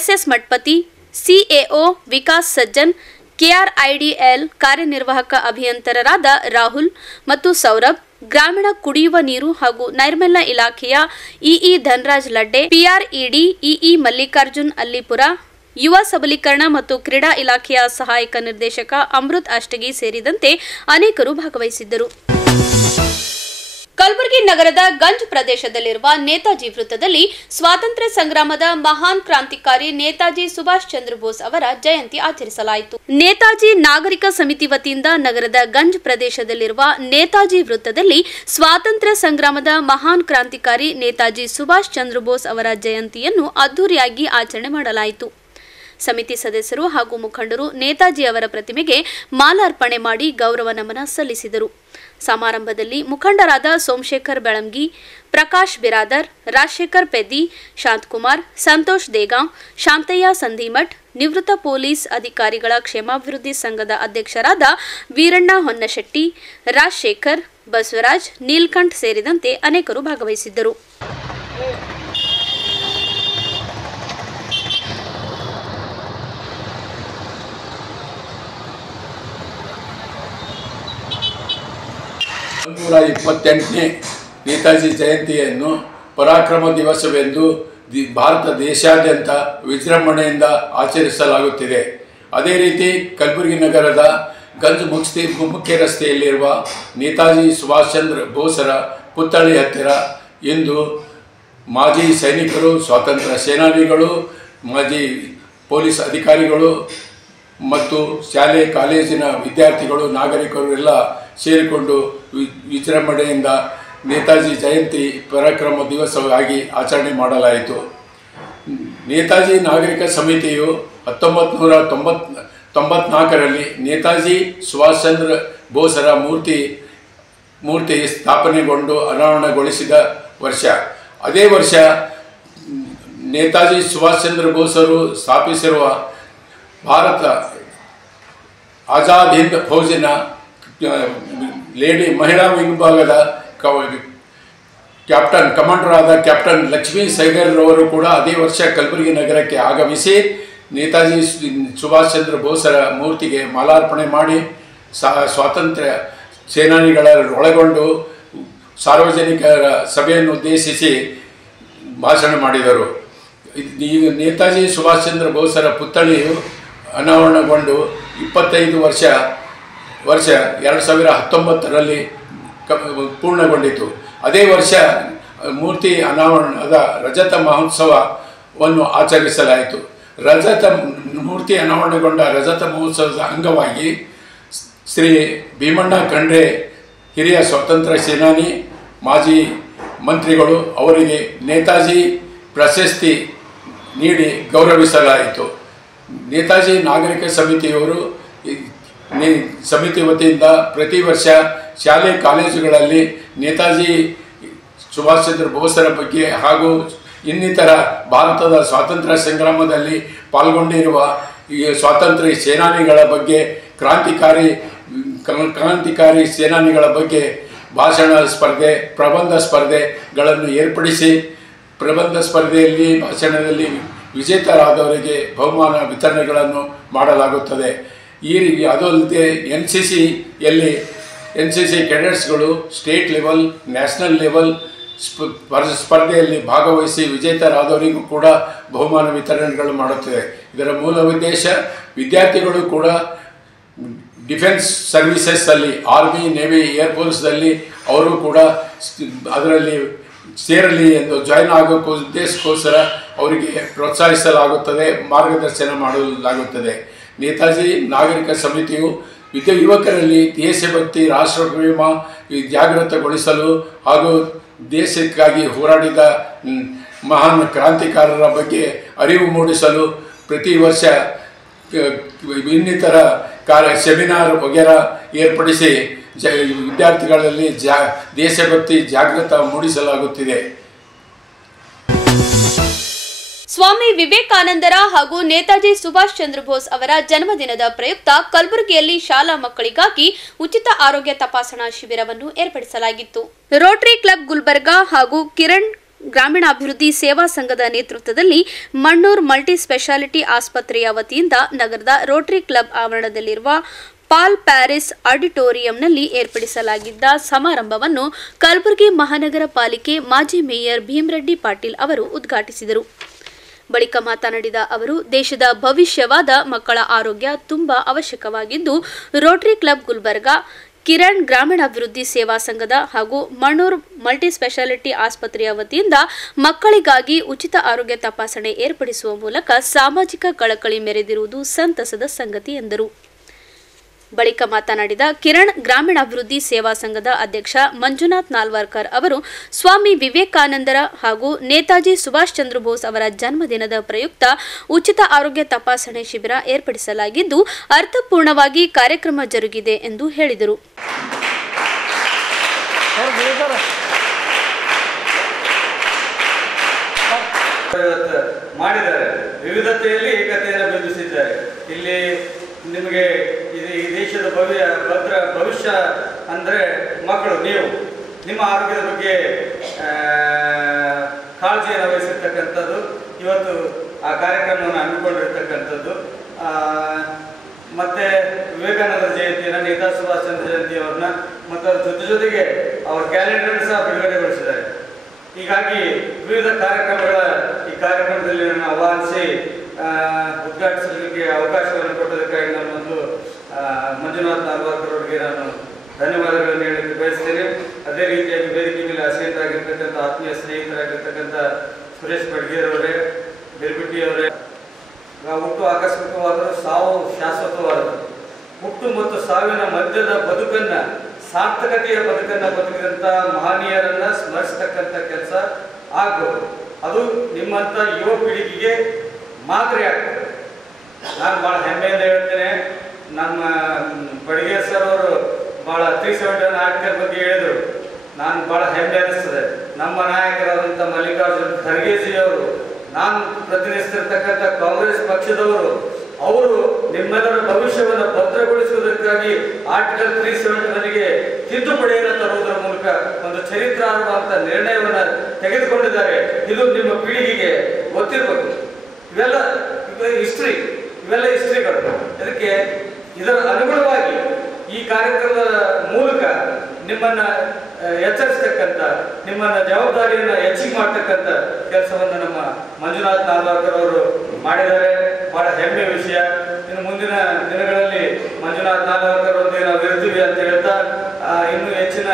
SS Mathapati, CAO Vikas Sajjan, KRIDL ಕಾರ್ಯನಿರ್ವಾಹಕ ಅಭಿಯಂತರರಾದ ರಾಹುಲ್ ಮತ್ತು ಸೌರಭ್, ಗ್ರಾಮೀಣ ಕುಡಿಯುವ ನೀರು ಹಾಗೂ ನೈರ್ಮಲ್ಯ ಇಲಾಖೆಯ EE Dhanraj Ladde, PRED EE Mallikarjun Allipura, ಯುವ ಸಬಲೀಕರಣ ಮತ್ತು ಕ್ರೀಡಾ ಇಲಾಖೆಯ ಸಹಾಯಕ ನಿರ್ದೇಶಕ ಅಮೃತ್ ಅಷ್ಟಗಿ ಸೇರಿದಂತೆ ಅನೇಕರು ಭಾಗವಹಿಸಿದ್ದರು. ಕಲಬುರಗಿ ನಗರದ ಗಂಜ್ ಪ್ರದೇಶದಲ್ಲಿರುವ ನೇತಾಜಿ ವೃತ್ತದಲ್ಲಿ ಸ್ವಾತಂತ್ರ್ಯ ಸಂಗ್ರಾಮದ ಮಹಾನ್ ಕ್ರಾಂತಿಕಾರಿ ನೇತಾಜಿ ಸುಭಾಷ್ ಚಂದ್ರ ಬೋಸ್ ಅವರ ಜಯಂತಿ ಆಚರಿಸಲಾಯಿತು. ನೇತಾಜಿ ನಾಗರಿಕ ಸಮಿತಿ ವತಿಯಿಂದ ನಗರದ ಗಂಜ್ ಪ್ರದೇಶದಲ್ಲಿರುವ ನೇತಾಜಿ ವೃತ್ತದಲ್ಲಿ ಸ್ವಾತಂತ್ರ್ಯ ಸಂಗ್ರಾಮದ ಮಹಾನ್ ಕ್ರಾಂತಿಕಾರಿ ನೇತಾಜಿ ಸುಭಾಷ್ ಚಂದ್ರ ಬೋಸ್ ಅವರ ಜಯಂತಿಯನ್ನು ಅದ್ದೂರಿಯಾಗಿ ಆಚರಣೆ ಮಾಡಲಾಯಿತು. ಸಮಿತಿ ಸದಸ್ಯರು ಹಾಗೂ ಮುಖಂಡರು ನೇತಾಜಿ ಅವರ ಪ್ರತಿಮೆಗೆ ಮಾಲಾರ್ಪಣೆ ಮಾಡಿ ಗೌರವ ನಮನ ಸಲ್ಲಿಸಿದರು. ಸಮಾರಂಭದಲ್ಲಿ ಮುಖಂಡರಾದ ಸೋಮಶೇಖರ್ ಬೆಳಂಗಿ, ಪ್ರಕಾಶ್ ಬಿರಾದರ್, ರಾಜಶೇಖರ್ ಪೆದ್ದಿ, ಶಾಂತಕುಮಾರ್, ಸಂತೋಷ್ ದೇಗಾಂವ್, ಶಾಂತಯ್ಯ ಸಂಧಿಮಠ್, ನಿವೃತ್ತ ಪೊಲೀಸ್ ಅಧಿಕಾರಿಗಳ ಕ್ಷೇಮಾಭಿವೃದ್ಧಿ ಸಂಘದ ಅಧ್ಯಕ್ಷರಾದ ವೀರಣ್ಣ ಹೊನ್ನಶೆಟ್ಟಿ, ರಾಜಶೇಖರ್, ಬಸವರಾಜ್, ನೀಲ್ಕಂಠ್ ಸೇರಿದಂತೆ ಅನೇಕರು ಭಾಗವಹಿಸಿದ್ದರು. ನೂರ 28ನೇ ನೇತಾಜಿ ಜಯಂತಿಯನ್ನು ಪರಾಕ್ರಮ ದಿವಸವೆಂದು ಭಾರತ ದೇಶಾದ್ಯಂತ ವಿಜೃಂಭಣೆಯಿಂದ ಆಚರಿಸಲಾಗುತ್ತಿದೆ. ಅದೇ ರೀತಿ ಕಲಬುರಗಿ ನಗರದ ಗಂಜ್ ಮುಖ್ಯ ರಸ್ತೆಯಲ್ಲಿರುವ ನೇತಾಜಿ ಸುಭಾಷ್ ಚಂದ್ರ ಬೋಸರ ಪುತ್ಥಳಿ ಹತ್ತಿರ ಇಂದು ಮಾಜಿ ಸೈನಿಕರು, ಸ್ವಾತಂತ್ರ್ಯ ಸೇನಾನಿಗಳು, ಮಾಜಿ ಪೊಲೀಸ್ ಅಧಿಕಾರಿಗಳು ಮತ್ತು ಶಾಲೆ ಕಾಲೇಜಿನ ವಿದ್ಯಾರ್ಥಿಗಳು, ನಾಗರಿಕರು ಎಲ್ಲ ಸೇರಿಕೊಂಡು ವಿಜೃಂಭಣೆಯಿಂದ ನೇತಾಜಿ ಜಯಂತಿ ಪರಾಕ್ರಮ ದಿವಸವಾಗಿ ಆಚರಣೆ ಮಾಡಲಾಯಿತು. ನೇತಾಜಿ ನಾಗರಿಕ ಸಮಿತಿಯು 1994ರಲ್ಲಿ ನೇತಾಜಿ ಸುಭಾಷ್ ಚಂದ್ರ ಬೋಸರ ಮೂರ್ತಿ ಸ್ಥಾಪನೆಗೊಂಡು ಅನಾವರಣಗೊಳಿಸಿದ ವರ್ಷ. ಅದೇ ವರ್ಷ ನೇತಾಜಿ ಸುಭಾಷ್ ಚಂದ್ರ ಬೋಸರು ಸ್ಥಾಪಿಸಿರುವ ಭಾರತ ಆಜಾದ್ ಹಿಂದ್ ಫೌಜಿನ ಮಹಿಳಾ ವಿಭಾಗದ ಕಮಾಂಡರ್ ಆದ ಕ್ಯಾಪ್ಟನ್ ಲಕ್ಷ್ಮೀ ಸೈಗಲ್ ರವರು ಕೂಡ ಅದೇ ವರ್ಷ ಕಲಬುರಗಿ ನಗರಕ್ಕೆ ಆಗಮಿಸಿ ನೇತಾಜಿ ಸುಭಾಷ್ ಚಂದ್ರ ಬೋಸರ ಮೂರ್ತಿಗೆ ಮಾಲಾರ್ಪಣೆ ಮಾಡಿ ಸ್ವಾತಂತ್ರ್ಯ ಸೇನಾನಿಗಳನ್ನು ಒಳಗೊಂಡು ಸಾರ್ವಜನಿಕರ ಸಭೆಯನ್ನು ಉದ್ದೇಶಿಸಿ ಭಾಷಣ ಮಾಡಿದರು. ಈಗ ನೇತಾಜಿ ಸುಭಾಷ್ ಚಂದ್ರ ಬೋಸರ ಪುತ್ಥಳಿಯು ಅನಾವರಣಗೊಂಡು 25 ವರ್ಷ 2019ರಲ್ಲಿ ಪೂರ್ಣಗೊಂಡಿತು. ಅದೇ ವರ್ಷ ಮೂರ್ತಿ ಅನಾವರಣದ ರಜತ ಮಹೋತ್ಸವವನ್ನು ಆಚರಿಸಲಾಯಿತು. ಮೂರ್ತಿ ಅನಾವರಣಗೊಂಡ ರಜತ ಮಹೋತ್ಸವದ ಅಂಗವಾಗಿ ಶ್ರೀ ಭೀಮಣ್ಣ ಖಂಡ್ರೆ, ಹಿರಿಯ ಸ್ವಾತಂತ್ರ್ಯ ಸೇನಾನಿ, ಮಾಜಿ ಮಂತ್ರಿಗಳು ಅವರಿಗೆ ನೇತಾಜಿ ಪ್ರಶಸ್ತಿ ನೀಡಿ ಗೌರವಿಸಲಾಯಿತು. ನೇತಾಜಿ ನಾಗರಿಕ ಸಮಿತಿಯವರು ಸಮಿತಿ ವತಿಯಿಂದ ಪ್ರತಿ ವರ್ಷ ಶಾಲೆ ಕಾಲೇಜುಗಳಲ್ಲಿ ನೇತಾಜಿ ಸುಭಾಷ್ ಚಂದ್ರ ಬೋಸರ ಬಗ್ಗೆ ಹಾಗೂ ಇನ್ನಿತರ ಭಾರತದ ಸ್ವಾತಂತ್ರ್ಯ ಸಂಗ್ರಾಮದಲ್ಲಿ ಪಾಲ್ಗೊಂಡಿರುವ ಈ ಸ್ವಾತಂತ್ರ್ಯ ಸೇನಾನಿಗಳ ಬಗ್ಗೆ, ಕ್ರಾಂತಿಕಾರಿ ಸೇನಾನಿಗಳ ಬಗ್ಗೆ ಭಾಷಣ ಸ್ಪರ್ಧೆ, ಪ್ರಬಂಧ ಸ್ಪರ್ಧೆಗಳನ್ನು ಏರ್ಪಡಿಸಿ ಪ್ರಬಂಧ ಸ್ಪರ್ಧೆಯಲ್ಲಿ ಭಾಷಣದಲ್ಲಿ ವಿಜೇತರಾದವರಿಗೆ ಬಹುಮಾನ ವಿತರಣೆಗಳನ್ನು ಮಾಡಲಾಗುತ್ತದೆ. ಈ ರೀತಿ ಅದಲ್ಲದೆ ಎನ್ ಸಿ ಸಿ ಕೆಡೆಟ್ಸ್ಗಳು ಸ್ಟೇಟ್ ಲೆವೆಲ್, ನ್ಯಾಷನಲ್ ಲೆವೆಲ್ ಸ್ಪರ್ಧೆಯಲ್ಲಿ ಭಾಗವಹಿಸಿ ವಿಜೇತರಾದವರಿಗೂ ಕೂಡ ಬಹುಮಾನ ವಿತರಣೆಗಳು ಮಾಡುತ್ತದೆ. ಇದರ ಮೂಲ ಉದ್ದೇಶ ವಿದ್ಯಾರ್ಥಿಗಳು ಕೂಡ ಡಿಫೆನ್ಸ್ ಸರ್ವಿಸಸ್ಸಲ್ಲಿ, ಆರ್ಮಿ, ನೇವಿ, ಏರ್ಫೋರ್ಸ್ದಲ್ಲಿ ಅವರು ಕೂಡ ಅದರಲ್ಲಿ ಸೇರಲಿ ಎಂದು ಜಾಯ್ನ್ ಆಗೋಕ್ಕೂ ಉದ್ದೇಶಕ್ಕೋಸ್ಕರ ಅವರಿಗೆ ಪ್ರೋತ್ಸಾಹಿಸಲಾಗುತ್ತದೆ, ಮಾರ್ಗದರ್ಶನ ಮಾಡಲಾಗುತ್ತದೆ. ನೇತಾಜಿ ನಾಗರಿಕ ಸಮಿತಿಯು ಯುವಕರಲ್ಲಿ ದೇಶಭಕ್ತಿ, ರಾಷ್ಟ್ರಪ್ರೇಮ ಜಾಗೃತಗೊಳಿಸಲು ಹಾಗೂ ದೇಶಕ್ಕಾಗಿ ಹೋರಾಡಿದ ಮಹಾನ್ ಕ್ರಾಂತಿಕಾರರ ಬಗ್ಗೆ ಅರಿವು ಮೂಡಿಸಲು ಪ್ರತಿ ವರ್ಷ ಇನ್ನಿತರ ಸೆಮಿನಾರ್ ವಗೇರಾ ಏರ್ಪಡಿಸಿ ವಿದ್ಯಾರ್ಥಿಗಳಲ್ಲಿ ದೇಶಭಕ್ತಿ ಜಾಗೃತ ಮೂಡಿಸಲಾಗುತ್ತಿದೆ. ಸ್ವಾಮಿ ವಿವೇಕಾನಂದರ ಹಾಗೂ ನೇತಾಜಿ ಸುಭಾಷ್ ಚಂದ್ರ ಬೋಸ್ ಅವರ ಜನ್ಮದಿನದ ಪ್ರಯುಕ್ತ ಕಲಬುರಗಿಯಲ್ಲಿ ಶಾಲಾ ಮಕ್ಕಳಿಗಾಗಿ ಉಚಿತ ಆರೋಗ್ಯ ತಪಾಸಣಾ ಶಿಬಿರವನ್ನು ಏರ್ಪಡಿಸಲಾಗಿತ್ತು. ರೋಟರಿ ಕ್ಲಬ್ ಗುಲ್ಬರ್ಗಾ ಹಾಗೂ ಕಿರಣ್ ಗ್ರಾಮೀಣಾಭಿವೃದ್ಧಿ ಸೇವಾ ಸಂಘದ ನೇತೃತ್ವದಲ್ಲಿ ಮಣ್ಣೂರ್ ಮಲ್ಟಿ ಸ್ಪೆಷಾಲಿಟಿ ಆಸ್ಪತ್ರೆಯ ವತಿಯಿಂದ ನಗರದ ರೋಟರಿ ಕ್ಲಬ್ ಆವರಣದಲ್ಲಿರುವ ಪಾಲ್ ಪ್ಯಾರಿಸ್ ಆಡಿಟೋರಿಯಂನಲ್ಲಿ ಏರ್ಪಡಿಸಲಾಗಿದ್ದ ಸಮಾರಂಭವನ್ನು ಕಲಬುರಗಿ ಮಹಾನಗರ ಪಾಲಿಕೆ ಮಾಜಿ ಮೇಯರ್ ಭೀಮರೆಡ್ಡಿ ಪಾಟೀಲ್ ಅವರು ಉದ್ಘಾಟಿಸಿದರು. ಬಳಿಕ ಮಾತನಾಡಿದ ಅವರು, ದೇಶದ ಭವಿಷ್ಯವಾದ ಮಕ್ಕಳ ಆರೋಗ್ಯ ತುಂಬಾ ಅವಶ್ಯಕವಾಗಿದ್ದು, ರೋಟರಿ ಕ್ಲಬ್ ಗುಲ್ಬರ್ಗಾ, ಕಿರಣ್ ಗ್ರಾಮೀಣಾಭಿವೃದ್ಧಿ ಸೇವಾ ಸಂಘದ ಹಾಗೂ ಮಣ್ಣೂರ್ ಮಲ್ಟಿ ಸ್ಪೆಷಾಲಿಟಿ ಆಸ್ಪತ್ರೆಯ ವತಿಯಿಂದ ಮಕ್ಕಳಿಗಾಗಿ ಉಚಿತ ಆರೋಗ್ಯ ತಪಾಸಣೆ ಏರ್ಪಡಿಸುವ ಮೂಲಕ ಸಾಮಾಜಿಕ ಕಳಕಳಿ ಮೆರೆದಿರುವುದು ಸಂತಸದ ಸಂಗತಿ ಎಂದರು. ಬಳಿಕ ಮಾತನಾಡಿದ ಕಿರಣ್ ಗ್ರಾಮೀಣಾಭಿವೃದ್ಧಿ ಸೇವಾ ಸಂಘದ ಅಧ್ಯಕ್ಷ ಮಂಜುನಾಥ್ ನಾಲ್ವಾರ್ಕರ್ ಅವರು, ಸ್ವಾಮಿ ವಿವೇಕಾನಂದರ ಹಾಗೂ ನೇತಾಜಿ ಸುಭಾಷ್ ಚಂದ್ರ ಬೋಸ್ ಅವರ ಜನ್ಮದಿನದ ಪ್ರಯುಕ್ತ ಉಚಿತ ಆರೋಗ್ಯ ತಪಾಸಣೆ ಶಿಬಿರ ಏರ್ಪಡಿಸಲಾಗಿದ್ದು, ಅರ್ಥಪೂರ್ಣವಾಗಿ ಕಾರ್ಯಕ್ರಮ ಜರುಗಿದೆ ಎಂದು ಹೇಳಿದರು. ವಿವಿಧತೆಯಲ್ಲಿ ಏಕತೆಯನ್ನು ಬಿಂಬಿಸಿದ್ದಾರೆ. ಇಲ್ಲಿ ನಿಮಗೆ ಈ ದೇಶದ ಭವಿಷ್ಯ ಅಂದರೆ ಮಕ್ಕಳು. ನೀವು ನಿಮ್ಮ ಆರೋಗ್ಯದ ಬಗ್ಗೆ ಕಾಳಜಿಯನ್ನು ವಹಿಸಿರ್ತಕ್ಕಂಥದ್ದು ಇವತ್ತು ಆ ಕಾರ್ಯಕ್ರಮವನ್ನು ಹಮ್ಮಿಕೊಂಡಿರ್ತಕ್ಕಂಥದ್ದು. ಮತ್ತೆ ವಿವೇಕಾನಂದ ಜಯಂತಿಯನ್ನು, ನೇತಾಜಿ ಸುಭಾಷ್ ಚಂದ್ರ ಜಯಂತಿಯವ್ರನ್ನ ಮತ್ತು ಅದರ ಜೊತೆಗೆ ಅವರ ಕ್ಯಾಲೆಂಡರ್ ಸಹ ಬಿಡುಗಡೆಗೊಳಿಸಿದ್ದಾರೆ. ಹೀಗಾಗಿ ವಿವಿಧ ಈ ಕಾರ್ಯಕ್ರಮದಲ್ಲಿ ನಾನು ಆಹ್ವಾನಿಸಿ ಉದ್ಘಾಟಿಸಲಿಕ್ಕೆ ಅವಕಾಶವನ್ನು ಕೊಟ್ಟದಕ್ಕಾಗಿ ನಾನು ಒಂದು ಮಂಜುನಾಥ್ ನಾಲ್ವಾರ್ಕರ್ ಅವರಿಗೆ ನಾನು ಧನ್ಯವಾದಗಳನ್ನು ಹೇಳಲಿಕ್ಕೆ ಬಯಸ್ತೇನೆ. ಅದೇ ರೀತಿಯಾಗಿ ವೇದಿಕೆ ಮೇಲೆ ಆಸೀನರಾಗಿರ್ತಕ್ಕಂಥ ಆತ್ಮೀಯ ಸ್ನೇಹಿತರಾಗಿರ್ತಕ್ಕಂಥ ಸುರೇಶ್ ಬಡ್ಗೇರವರೇ, ಬೆಲ್ಬಿಟ್ಟಿಯವರೇ, ಹುಟ್ಟು ಆಕಸ್ಮಿಕವಾದರೂ ಸಾವು ಶಾಶ್ವತವಾದದ್ದು. ಹುಟ್ಟು ಮತ್ತು ಸಾವಿನ ಮಧ್ಯದ ಬದುಕನ್ನು, ಸಾರ್ಥಕತೆಯ ಬದುಕನ್ನು ಬದುಕಿದಂಥ ಮಹನೀಯರನ್ನ ಸ್ಮರಿಸತಕ್ಕಂಥ ಕೆಲಸ ಆಗ್ಬೋದು. ಅದು ನಿಮ್ಮಂಥ ಯುವ ಪೀಳಿಗೆಗೆ ಮಾದರಿ ಆಗ್ತದೆ. ನಾನು ಭಾಳ ಹೆಮ್ಮೆಯಿಂದ ಹೇಳ್ತೇನೆ. ನಮ್ಮ ಬಡ್ಗೇರ್ ಸರ್ ಅವರು ಭಾಳ 371 ಆರ್ಟಿಕಲ್ ಬಗ್ಗೆ ಹೇಳಿದರು. ನಾನು ಭಾಳ ಹೆಮ್ಮೆ ಅನಿಸ್ತದೆ. ನಮ್ಮ ನಾಯಕರಾದಂಥ ಮಲ್ಲಿಕಾರ್ಜುನ್ ಖರ್ಗೆಜಿಯವರು, ನಾನು ಪ್ರತಿನಿಧಿಸ್ತಿರ್ತಕ್ಕಂಥ ಕಾಂಗ್ರೆಸ್ ಪಕ್ಷದವರು, ಅವರು ನಿಮ್ಮೆಲ್ಲರ ಭವಿಷ್ಯವನ್ನು ಭದ್ರಗೊಳಿಸುವುದಕ್ಕಾಗಿ ಆರ್ಟಿಕಲ್ 371ಗೆ ತಿದ್ದುಪಡಿಯನ್ನು ತರುವುದರ ಮೂಲಕ ಒಂದು ಚರಿತ್ರಾರ್ಹವಾದಂಥ ನಿರ್ಣಯವನ್ನು ತೆಗೆದುಕೊಂಡಿದ್ದಾರೆ. ಇದು ನಿಮ್ಮ ಪೀಳಿಗೆಗೆ ಗೊತ್ತಿರಬೇಕು. ಇವೆಲ್ಲ ಹಿಸ್ಟ್ರಿಗಳು. ಅದಕ್ಕೆ ಇದರ ಅನುಗುಣವಾಗಿ ಈ ಕಾರ್ಯಕ್ರಮದ ಮೂಲಕ ನಿಮ್ಮನ್ನ ಎಚ್ಚರಿಸ್ತಕ್ಕಂಥ, ನಿಮ್ಮನ್ನ ಜವಾಬ್ದಾರಿಯನ್ನು ಹೆಚ್ಚಿಗೆ ಮಾಡ್ತಕ್ಕಂಥ ಕೆಲಸವನ್ನು ನಮ್ಮ ಮಂಜುನಾಥ್ ನಾಲ್ವಾರ್ಕರ್ ಅವರು ಮಾಡಿದ್ದಾರೆ. ಬಹಳ ಹೆಮ್ಮೆಯ ವಿಷಯ. ಇನ್ನು ಮುಂದಿನ ದಿನಗಳಲ್ಲಿ ಮಂಜುನಾಥ್ ನಾಲ್ವಾರ್ಕರ್ ಅವರಿಗೆ ನಾವು ಇರ್ತೀವಿ ಅಂತ ಹೇಳ್ತಾ ಇನ್ನೂ ಹೆಚ್ಚಿನ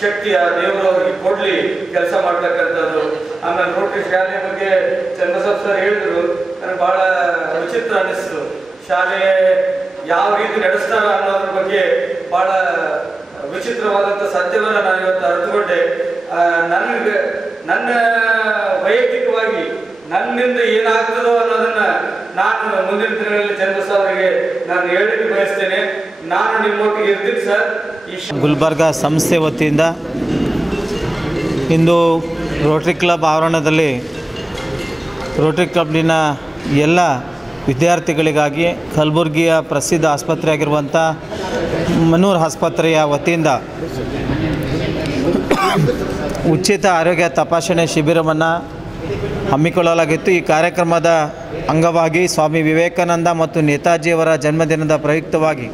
ಶಕ್ತಿಯ ದೇವರು ಅವರಿಗೆ ಕೊಡ್ಲಿ ಕೆಲಸ ಮಾಡ್ತಕ್ಕಂಥದ್ದು. ಆಮೇಲೆ ರೋಟರಿ ಶಾಲೆ ಬಗ್ಗೆ ಚಂದ್ರಸಬ್ ಸರ್ ಹೇಳಿದ್ರು. ನನಗೆ ಬಹಳ ವಿಚಿತ್ರ ಅನ್ನಿಸ್ತು. ಶಾಲೆ ಯಾವ ರೀತಿ ನಡೆಸ್ತಾರ ಅನ್ನೋದ್ರ ಬಗ್ಗೆ ಬಹಳ ವಿಚಿತ್ರವಾದಂಥ ಸತ್ಯವನ್ನು ನಾನು ಇವತ್ತು ಅರಿತುಕೊಂಡೆ. ನನ್ನ ವೈಯಕ್ತಿಕವಾಗಿ ನನ್ನಿಂದ ಏನಾಗ್ತದೋ ಅನ್ನೋದನ್ನ ನಾನು ಮುಂದಿನ ದಿನಗಳಲ್ಲಿ ಚಂದ್ರಸಬ್ ಅವರಿಗೆ ನಾನು ಹೇಳಲಿಕ್ಕೆ ಬಯಸ್ತೇನೆ. ನಾನು ನಿಮ್ಮೊಟ್ಟಿಗೆ ಇರ್ತೀನಿ ಸರ್. ಗುಲ್ಬರ್ಗಾ ಸಂಸ್ಥೆ ವತಿಯಿಂದ ಇಂದು ರೋಟರಿ ಕ್ಲಬ್ ಆವರಣದಲ್ಲಿ ರೋಟರಿ ಕ್ಲಬ್ನಿನ ಎಲ್ಲ ವಿದ್ಯಾರ್ಥಿಗಳಿಗಾಗಿ ಕಲಬುರಗಿಯ ಪ್ರಸಿದ್ಧ ಆಸ್ಪತ್ರೆ ಆಗಿರುವಂಥ ಮಣ್ಣೂರ್ ಆಸ್ಪತ್ರೆಯ ವತಿಯಿಂದ ಉಚಿತ ಆರೋಗ್ಯ ತಪಾಸಣೆ ಶಿಬಿರವನ್ನು ಹಮ್ಮಿಕೊಳ್ಳಲಾಗಿತ್ತು. ಈ ಕಾರ್ಯಕ್ರಮದ ಅಂಗವಾಗಿ ಸ್ವಾಮಿ ವಿವೇಕಾನಂದ ಮತ್ತು ನೇತಾಜಿಯವರ ಜನ್ಮದಿನದ ಪ್ರಯುಕ್ತವಾಗಿ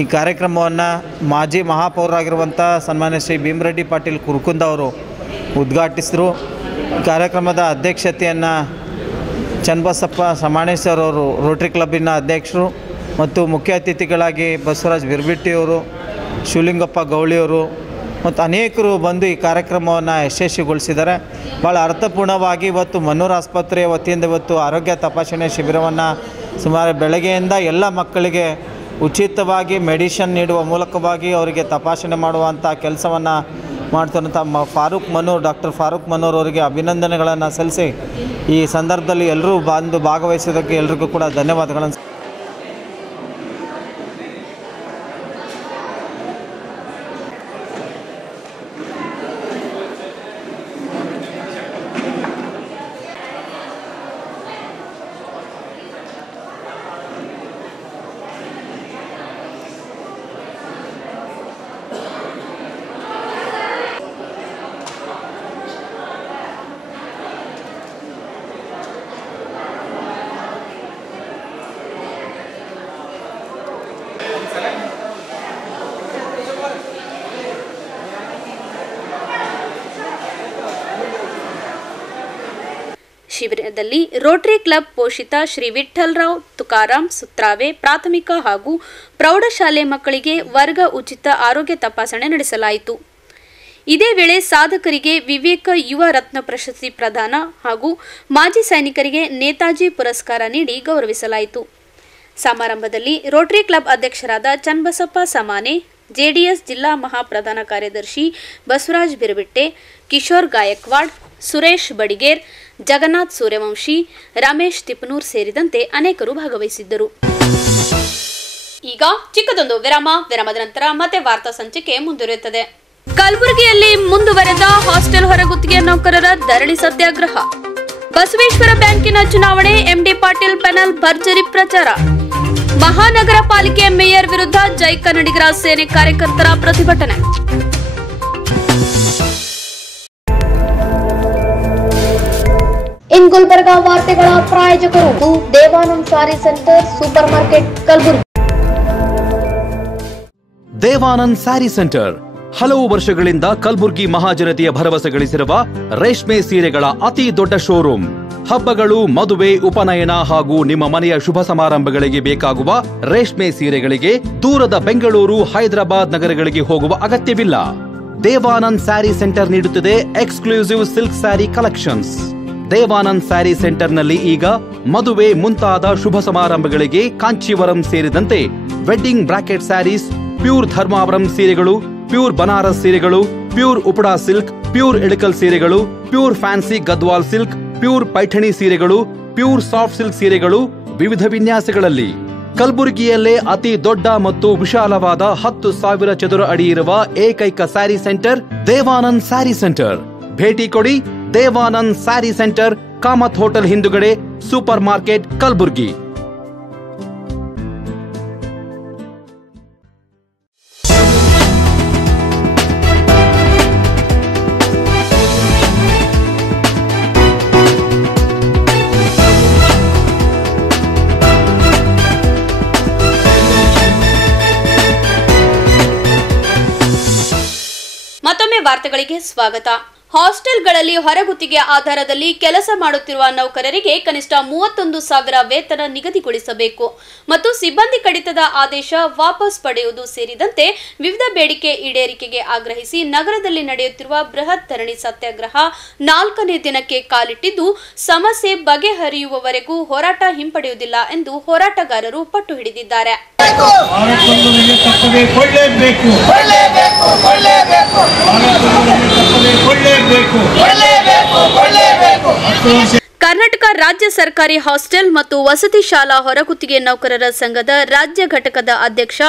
ಈ ಕಾರ್ಯಕ್ರಮವನ್ನು ಮಾಜಿ ಮಹಾಪೌರರಾಗಿರುವಂಥ ಸನ್ಮಾನ್ಯ ಶ್ರೀ ಭೀಮರೆಡ್ಡಿ ಪಾಟೀಲ್ ಕುರ್ಕುಂದ ಅವರು ಉದ್ಘಾಟಿಸಿದರು. ಕಾರ್ಯಕ್ರಮದ ಅಧ್ಯಕ್ಷತೆಯನ್ನು ಚನ್ನಬಸಪ್ಪ ಸಮಾಣೇಶ್ವರ್ ಅವರು, ರೋಟರಿ ಕ್ಲಬ್ಬಿನ ಅಧ್ಯಕ್ಷರು, ಮತ್ತು ಮುಖ್ಯ ಅತಿಥಿಗಳಾಗಿ ಬಸವರಾಜ್ ಬಿರ್ಬಿಟ್ಟಿಯವರು, ಶಿವಲಿಂಗಪ್ಪ ಗೌಳಿಯವರು ಮತ್ತು ಅನೇಕರು ಬಂದು ಈ ಕಾರ್ಯಕ್ರಮವನ್ನು ಯಶಸ್ವಿಗೊಳಿಸಿದ್ದಾರೆ. ಭಾಳ ಅರ್ಥಪೂರ್ಣವಾಗಿ ಇವತ್ತು ಮಣ್ಣೂರ್ ಆಸ್ಪತ್ರೆಯ ವತಿಯಿಂದ ಇವತ್ತು ಆರೋಗ್ಯ ತಪಾಸಣೆ ಶಿಬಿರವನ್ನು ಸುಮಾರು ಬೆಳಗ್ಗೆಯಿಂದ ಎಲ್ಲ ಮಕ್ಕಳಿಗೆ ಉಚಿತವಾಗಿ ಮೆಡಿಷನ್ ನೀಡುವ ಮೂಲಕವಾಗಿ ಅವರಿಗೆ ತಪಾಸಣೆ ಮಾಡುವಂಥ ಕೆಲಸವನ್ನು ಮಾಡ್ತಿರುವಂಥ ಡಾಕ್ಟರ್ ಫಾರೂಕ್ ಮನೂರ್ ಅವರಿಗೆ ಅಭಿನಂದನೆಗಳನ್ನು ಸಲ್ಲಿಸಿ ಈ ಸಂದರ್ಭದಲ್ಲಿ ಎಲ್ಲರೂ ಬಂದು ಭಾಗವಹಿಸೋದಕ್ಕೆ ಎಲ್ರಿಗೂ ಕೂಡ ಧನ್ಯವಾದಗಳನ್ನು. ಶಿಬಿರದಲ್ಲಿ ರೋಟರಿ ಕ್ಲಬ್ ಪೋಷಿತ ಶ್ರೀ ವಿಠ್ಠಲರಾವ್ ತುಕಾರಾಮ್ ಸುತ್ರಾವೆ ಪ್ರಾಥಮಿಕ ಹಾಗೂ ಪ್ರೌಢಶಾಲೆ ಮಕ್ಕಳಿಗೆ ವರ್ಗ ಉಚಿತ ಆರೋಗ್ಯ ತಪಾಸಣೆ ನಡೆಸಲಾಯಿತು. ಇದೇ ವೇಳೆ ಸಾಧಕರಿಗೆ ವಿವೇಕ ಯುವ ರತ್ನ ಪ್ರಶಸ್ತಿ ಪ್ರದಾನ ಹಾಗೂ ಮಾಜಿ ಸೈನಿಕರಿಗೆ ನೇತಾಜಿ ಪುರಸ್ಕಾರ ನೀಡಿ ಗೌರವಿಸಲಾಯಿತು. ಸಮಾರಂಭದಲ್ಲಿ ರೋಟರಿ ಕ್ಲಬ್ ಅಧ್ಯಕ್ಷರಾದ ಚನ್ನಬಸಪ್ಪ ಸಮಾನೆ, ಜೆಡಿಎಸ್ ಜಿಲ್ಲಾ ಮಹಾಪ್ರಧಾನ ಕಾರ್ಯದರ್ಶಿ ಬಸವರಾಜ್ ಬಿರಬಿಟ್ಟೆ, ಕಿಶೋರ್ ಗಾಯಕ್ವಾಡ್, ಸುರೇಶ್ ಬಡಿಗೇರ್, ಜಗನ್ನಾಥ್ ಸೂರ್ಯವಂಶಿ, ರಮೇಶ್ ತಿಪನೂರ್ ಸೇರಿದಂತೆ ಅನೇಕರು ಭಾಗವಹಿಸಿದ್ದರು. ಈಗ ಚಿಕ್ಕದೊಂದು ವಿರಾಮದ ನಂತರ ಮತ್ತೆ ವಾರ್ತಾ ಸಂಚಿಕೆ ಮುಂದುವರಿಯುತ್ತದೆ. ಕಲಬುರಗಿಯಲ್ಲಿ ಮುಂದುವರೆದ ಹಾಸ್ಟೆಲ್ ಹೊರಗುತ್ತಿಗೆ ನೌಕರರ ಧರಣಿ ಸತ್ಯಾಗ್ರಹ. ಬಸವೇಶ್ವರ ಬ್ಯಾಂಕಿನ ಚುನಾವಣೆ, ಎಂಡಿ ಪಾಟೀಲ್ ಪೆನಲ್ ಭರ್ಜರಿ ಪ್ರಚಾರ. ಮಹಾನಗರ ಪಾಲಿಕೆ ಮೇಯರ್ ವಿರುದ್ಧ ಜೈ ಕನ್ನಡಿಗರ ಸೇನೆ ಕಾರ್ಯಕರ್ತರ ಪ್ರತಿಭಟನೆ. ಇನ್ ಗುಲ್ಬರ್ಗ ವಾರ್ತೆಗಳ ಪ್ರಾಯೋಜಕರು ದೇವಾನಂದ್ ಸಾರಿ centre super market Kalaburagi. Devanand sari centre ಹಲವು ವರ್ಷಗಳಿಂದ ಕಲಬುರ್ಗಿ ಮಹಾಜನತೆಯ ಭರವಸೆ ಗಳಿಸಿರುವ ರೇಷ್ಮೆ ಸೀರೆಗಳ ಅತಿ ದೊಡ್ಡ ಶೋರೂಮ್. ಹಬ್ಬಗಳು, ಮದುವೆ, ಉಪನಯನ ಹಾಗೂ ನಿಮ್ಮ ಮನೆಯ ಶುಭ ಸಮಾರಂಭಗಳಿಗೆ ಬೇಕಾಗುವ ರೇಷ್ಮೆ ಸೀರೆಗಳಿಗೆ ದೂರದ ಬೆಂಗಳೂರು, ಹೈದರಾಬಾದ್ ನಗರಗಳಿಗೆ ಹೋಗುವ ಅಗತ್ಯವಿಲ್ಲ. ದೇವಾನಂದ್ ಸ್ಯಾರಿ ಸೆಂಟರ್ ನೀಡುತ್ತಿದೆ exclusive silk sari collections. Devanand sari ಸೆಂಟರ್ನಲ್ಲಿ ಈಗ ಮದುವೆ ಮುಂತಾದ ಶುಭ ಸಮಾರಂಭಗಳಿಗೆ ಕಾಂಚೀವರಂ ಸೇರಿದಂತೆ wedding brocade saris, pure Dharmavaram ಸೀರೆಗಳು, ಪ್ಯೂರ್ ಬನಾರಸ್ ಸೀರೆಗಳು, pure Uppada silk, pure Ilkal ಸೀರೆಗಳು, pure fancy Gadwal silk, pure Paithani ಸೀರೆಗಳು, ಪ್ಯೂರ್ ಸಾಫ್ಟ್ ಸಿಲ್ಕ್ ಸೀರೆಗಳು ವಿವಿಧ ವಿನ್ಯಾಸಗಳಲ್ಲಿ. ಕಲಬುರಗಿಯಲ್ಲೇ ಅತಿ ದೊಡ್ಡ ಮತ್ತು ವಿಶಾಲವಾದ 10,000 ಚದುರ ಅಡಿ ಇರುವ ಏಕೈಕ ಸ್ಯಾರಿ ಸೆಂಟರ್ ದೇವಾನಂದ್ ಸ್ಯಾರಿ ಸೆಂಟರ್. ಭೇಟಿ ಕೊಡಿ. ದೇವಾನಂದ್ ಸ್ಯಾರಿ ಸೆಂಟರ್, ಕಾಮತ್ ಹೋಟೆಲ್ ಹಿಂದುಗಡೆ, ಸೂಪರ್ ಮಾರ್ಕೆಟ್, ಕಲಬುರ್ಗಿ. ಮತ್ತೊಮ್ಮೆ ವಾರ್ತೆಗಳಿಗೆ ಸ್ವಾಗತ. ಹಾಸ್ಟೆಲ್ಗಳಲ್ಲಿ ಹೊರಗುತ್ತಿಗೆ ಆಧಾರದಲ್ಲಿ ಕೆಲಸ ಮಾಡುತ್ತಿರುವ ನೌಕರರಿಗೆ ಕನಿಷ್ಠ 31,000 ವೇತನ ನಿಗದಿಗೊಳಿಸಬೇಕು ಮತ್ತು ಸಿಬ್ಬಂದಿ ಕಡಿತದ ಆದೇಶ ವಾಪಸ್ ಪಡೆಯುವುದು ಸೇರಿದಂತೆ ವಿವಿಧ ಬೇಡಿಕೆ ಈಡೇರಿಕೆಗೆ ಆಗ್ರಹಿಸಿ ನಗರದಲ್ಲಿ ನಡೆಯುತ್ತಿರುವ ಬೃಹತ್ ಧರಣಿ ಸತ್ಯಾಗ್ರಹ 4ನೇ ದಿನಕ್ಕೆ ಕಾಲಿಟ್ಟಿದ್ದು, ಸಮಸ್ಯೆ ಬಗೆಹರಿಯುವವರೆಗೂ ಹೋರಾಟ ಹಿಂಪಡೆಯುವುದಿಲ್ಲ ಎಂದು ಹೋರಾಟಗಾರರು ಪಟ್ಟು ಹಿಡಿದಿದ್ದಾರೆ. ಕರ್ನಾಟಕ ರಾಜ್ಯ ಸರ್ಕಾರಿ ಹಾಸ್ಟೆಲ್ ಮತ್ತು ವಸತಿ ಶಾಲಾ ಹೊರಗುತ್ತಿಗೆ ನೌಕರರ ಸಂಘದ ರಾಜ್ಯ ಘಟಕದ ಅಧ್ಯಕ್ಷ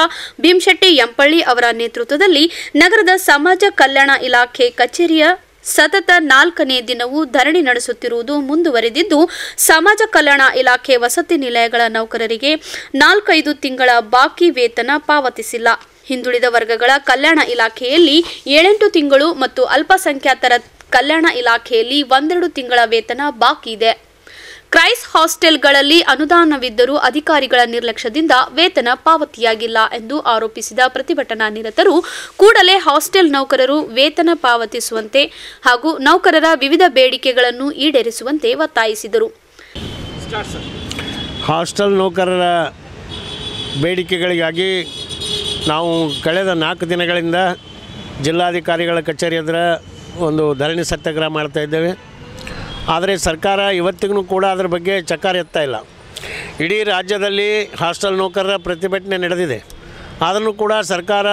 ಭೀಮಶೆಟ್ಟಿ ಯಂಪಳ್ಳಿ ಅವರ ನೇತೃತ್ವದಲ್ಲಿ ನಗರದ ಸಮಾಜ ಕಲ್ಯಾಣ ಇಲಾಖೆ ಕಚೇರಿಯ ಸತತ 4ನೇ ದಿನವೂ ಧರಣಿ ನಡೆಸುತ್ತಿರುವುದು ಮುಂದುವರೆದಿದ್ದು, ಸಮಾಜ ಕಲ್ಯಾಣ ಇಲಾಖೆ ವಸತಿ ನಿಲಯಗಳ ನೌಕರರಿಗೆ 4-5 ತಿಂಗಳ ಬಾಕಿ ವೇತನ ಪಾವತಿಸಿಲ್ಲ. ಹಿಂದುಳಿದ ವರ್ಗಗಳ ಕಲ್ಯಾಣ ಇಲಾಖೆಯಲ್ಲಿ 7-8 ತಿಂಗಳು ಮತ್ತು ಅಲ್ಪಸಂಖ್ಯಾತರ ಕಲ್ಯಾಣ ಇಲಾಖೆಯಲ್ಲಿ 1-2 ತಿಂಗಳ ವೇತನ ಬಾಕಿ ಇದೆ. ಕ್ರೈಸ್ ಹಾಸ್ಟೆಲ್ಗಳಲ್ಲಿ ಅನುದಾನವಿದ್ದರೂ ಅಧಿಕಾರಿಗಳ ನಿರ್ಲಕ್ಷ್ಯದಿಂದ ವೇತನ ಪಾವತಿಯಾಗಿಲ್ಲ ಎಂದು ಆರೋಪಿಸಿದ ಪ್ರತಿಭಟನಾ ನಿರತರು ಕೂಡಲೇ ಹಾಸ್ಟೆಲ್ ನೌಕರರು ವೇತನ ಪಾವತಿಸುವಂತೆ ಹಾಗೂ ನೌಕರರ ವಿವಿಧ ಬೇಡಿಕೆಗಳನ್ನು ಈಡೇರಿಸುವಂತೆ ಒತ್ತಾಯಿಸಿದರು. ಹಾಸ್ಟೆಲ್ ನೌಕರರ ಬೇಡಿಕೆಗಳಿಗಾಗಿ ನಾವು ಕಳೆದ 4 ದಿನಗಳಿಂದ ಜಿಲ್ಲಾಧಿಕಾರಿಗಳ ಕಚೇರಿ ಎದುರು ಒಂದು ಧರಣಿ ಸತ್ಯಾಗ್ರಹ ಮಾಡ್ತಾಯಿದ್ದೇವೆ. ಆದರೆ ಸರ್ಕಾರ ಇವತ್ತಿಗೂ ಕೂಡ ಅದರ ಬಗ್ಗೆ ಚಕಾರ ಎತ್ತಾ ಇಲ್ಲ. ಇಡೀ ರಾಜ್ಯದಲ್ಲಿ ಹಾಸ್ಟೆಲ್ ನೌಕರರ ಪ್ರತಿಭಟನೆ ನಡೆದಿದೆ, ಆದರೂ ಕೂಡ ಸರ್ಕಾರ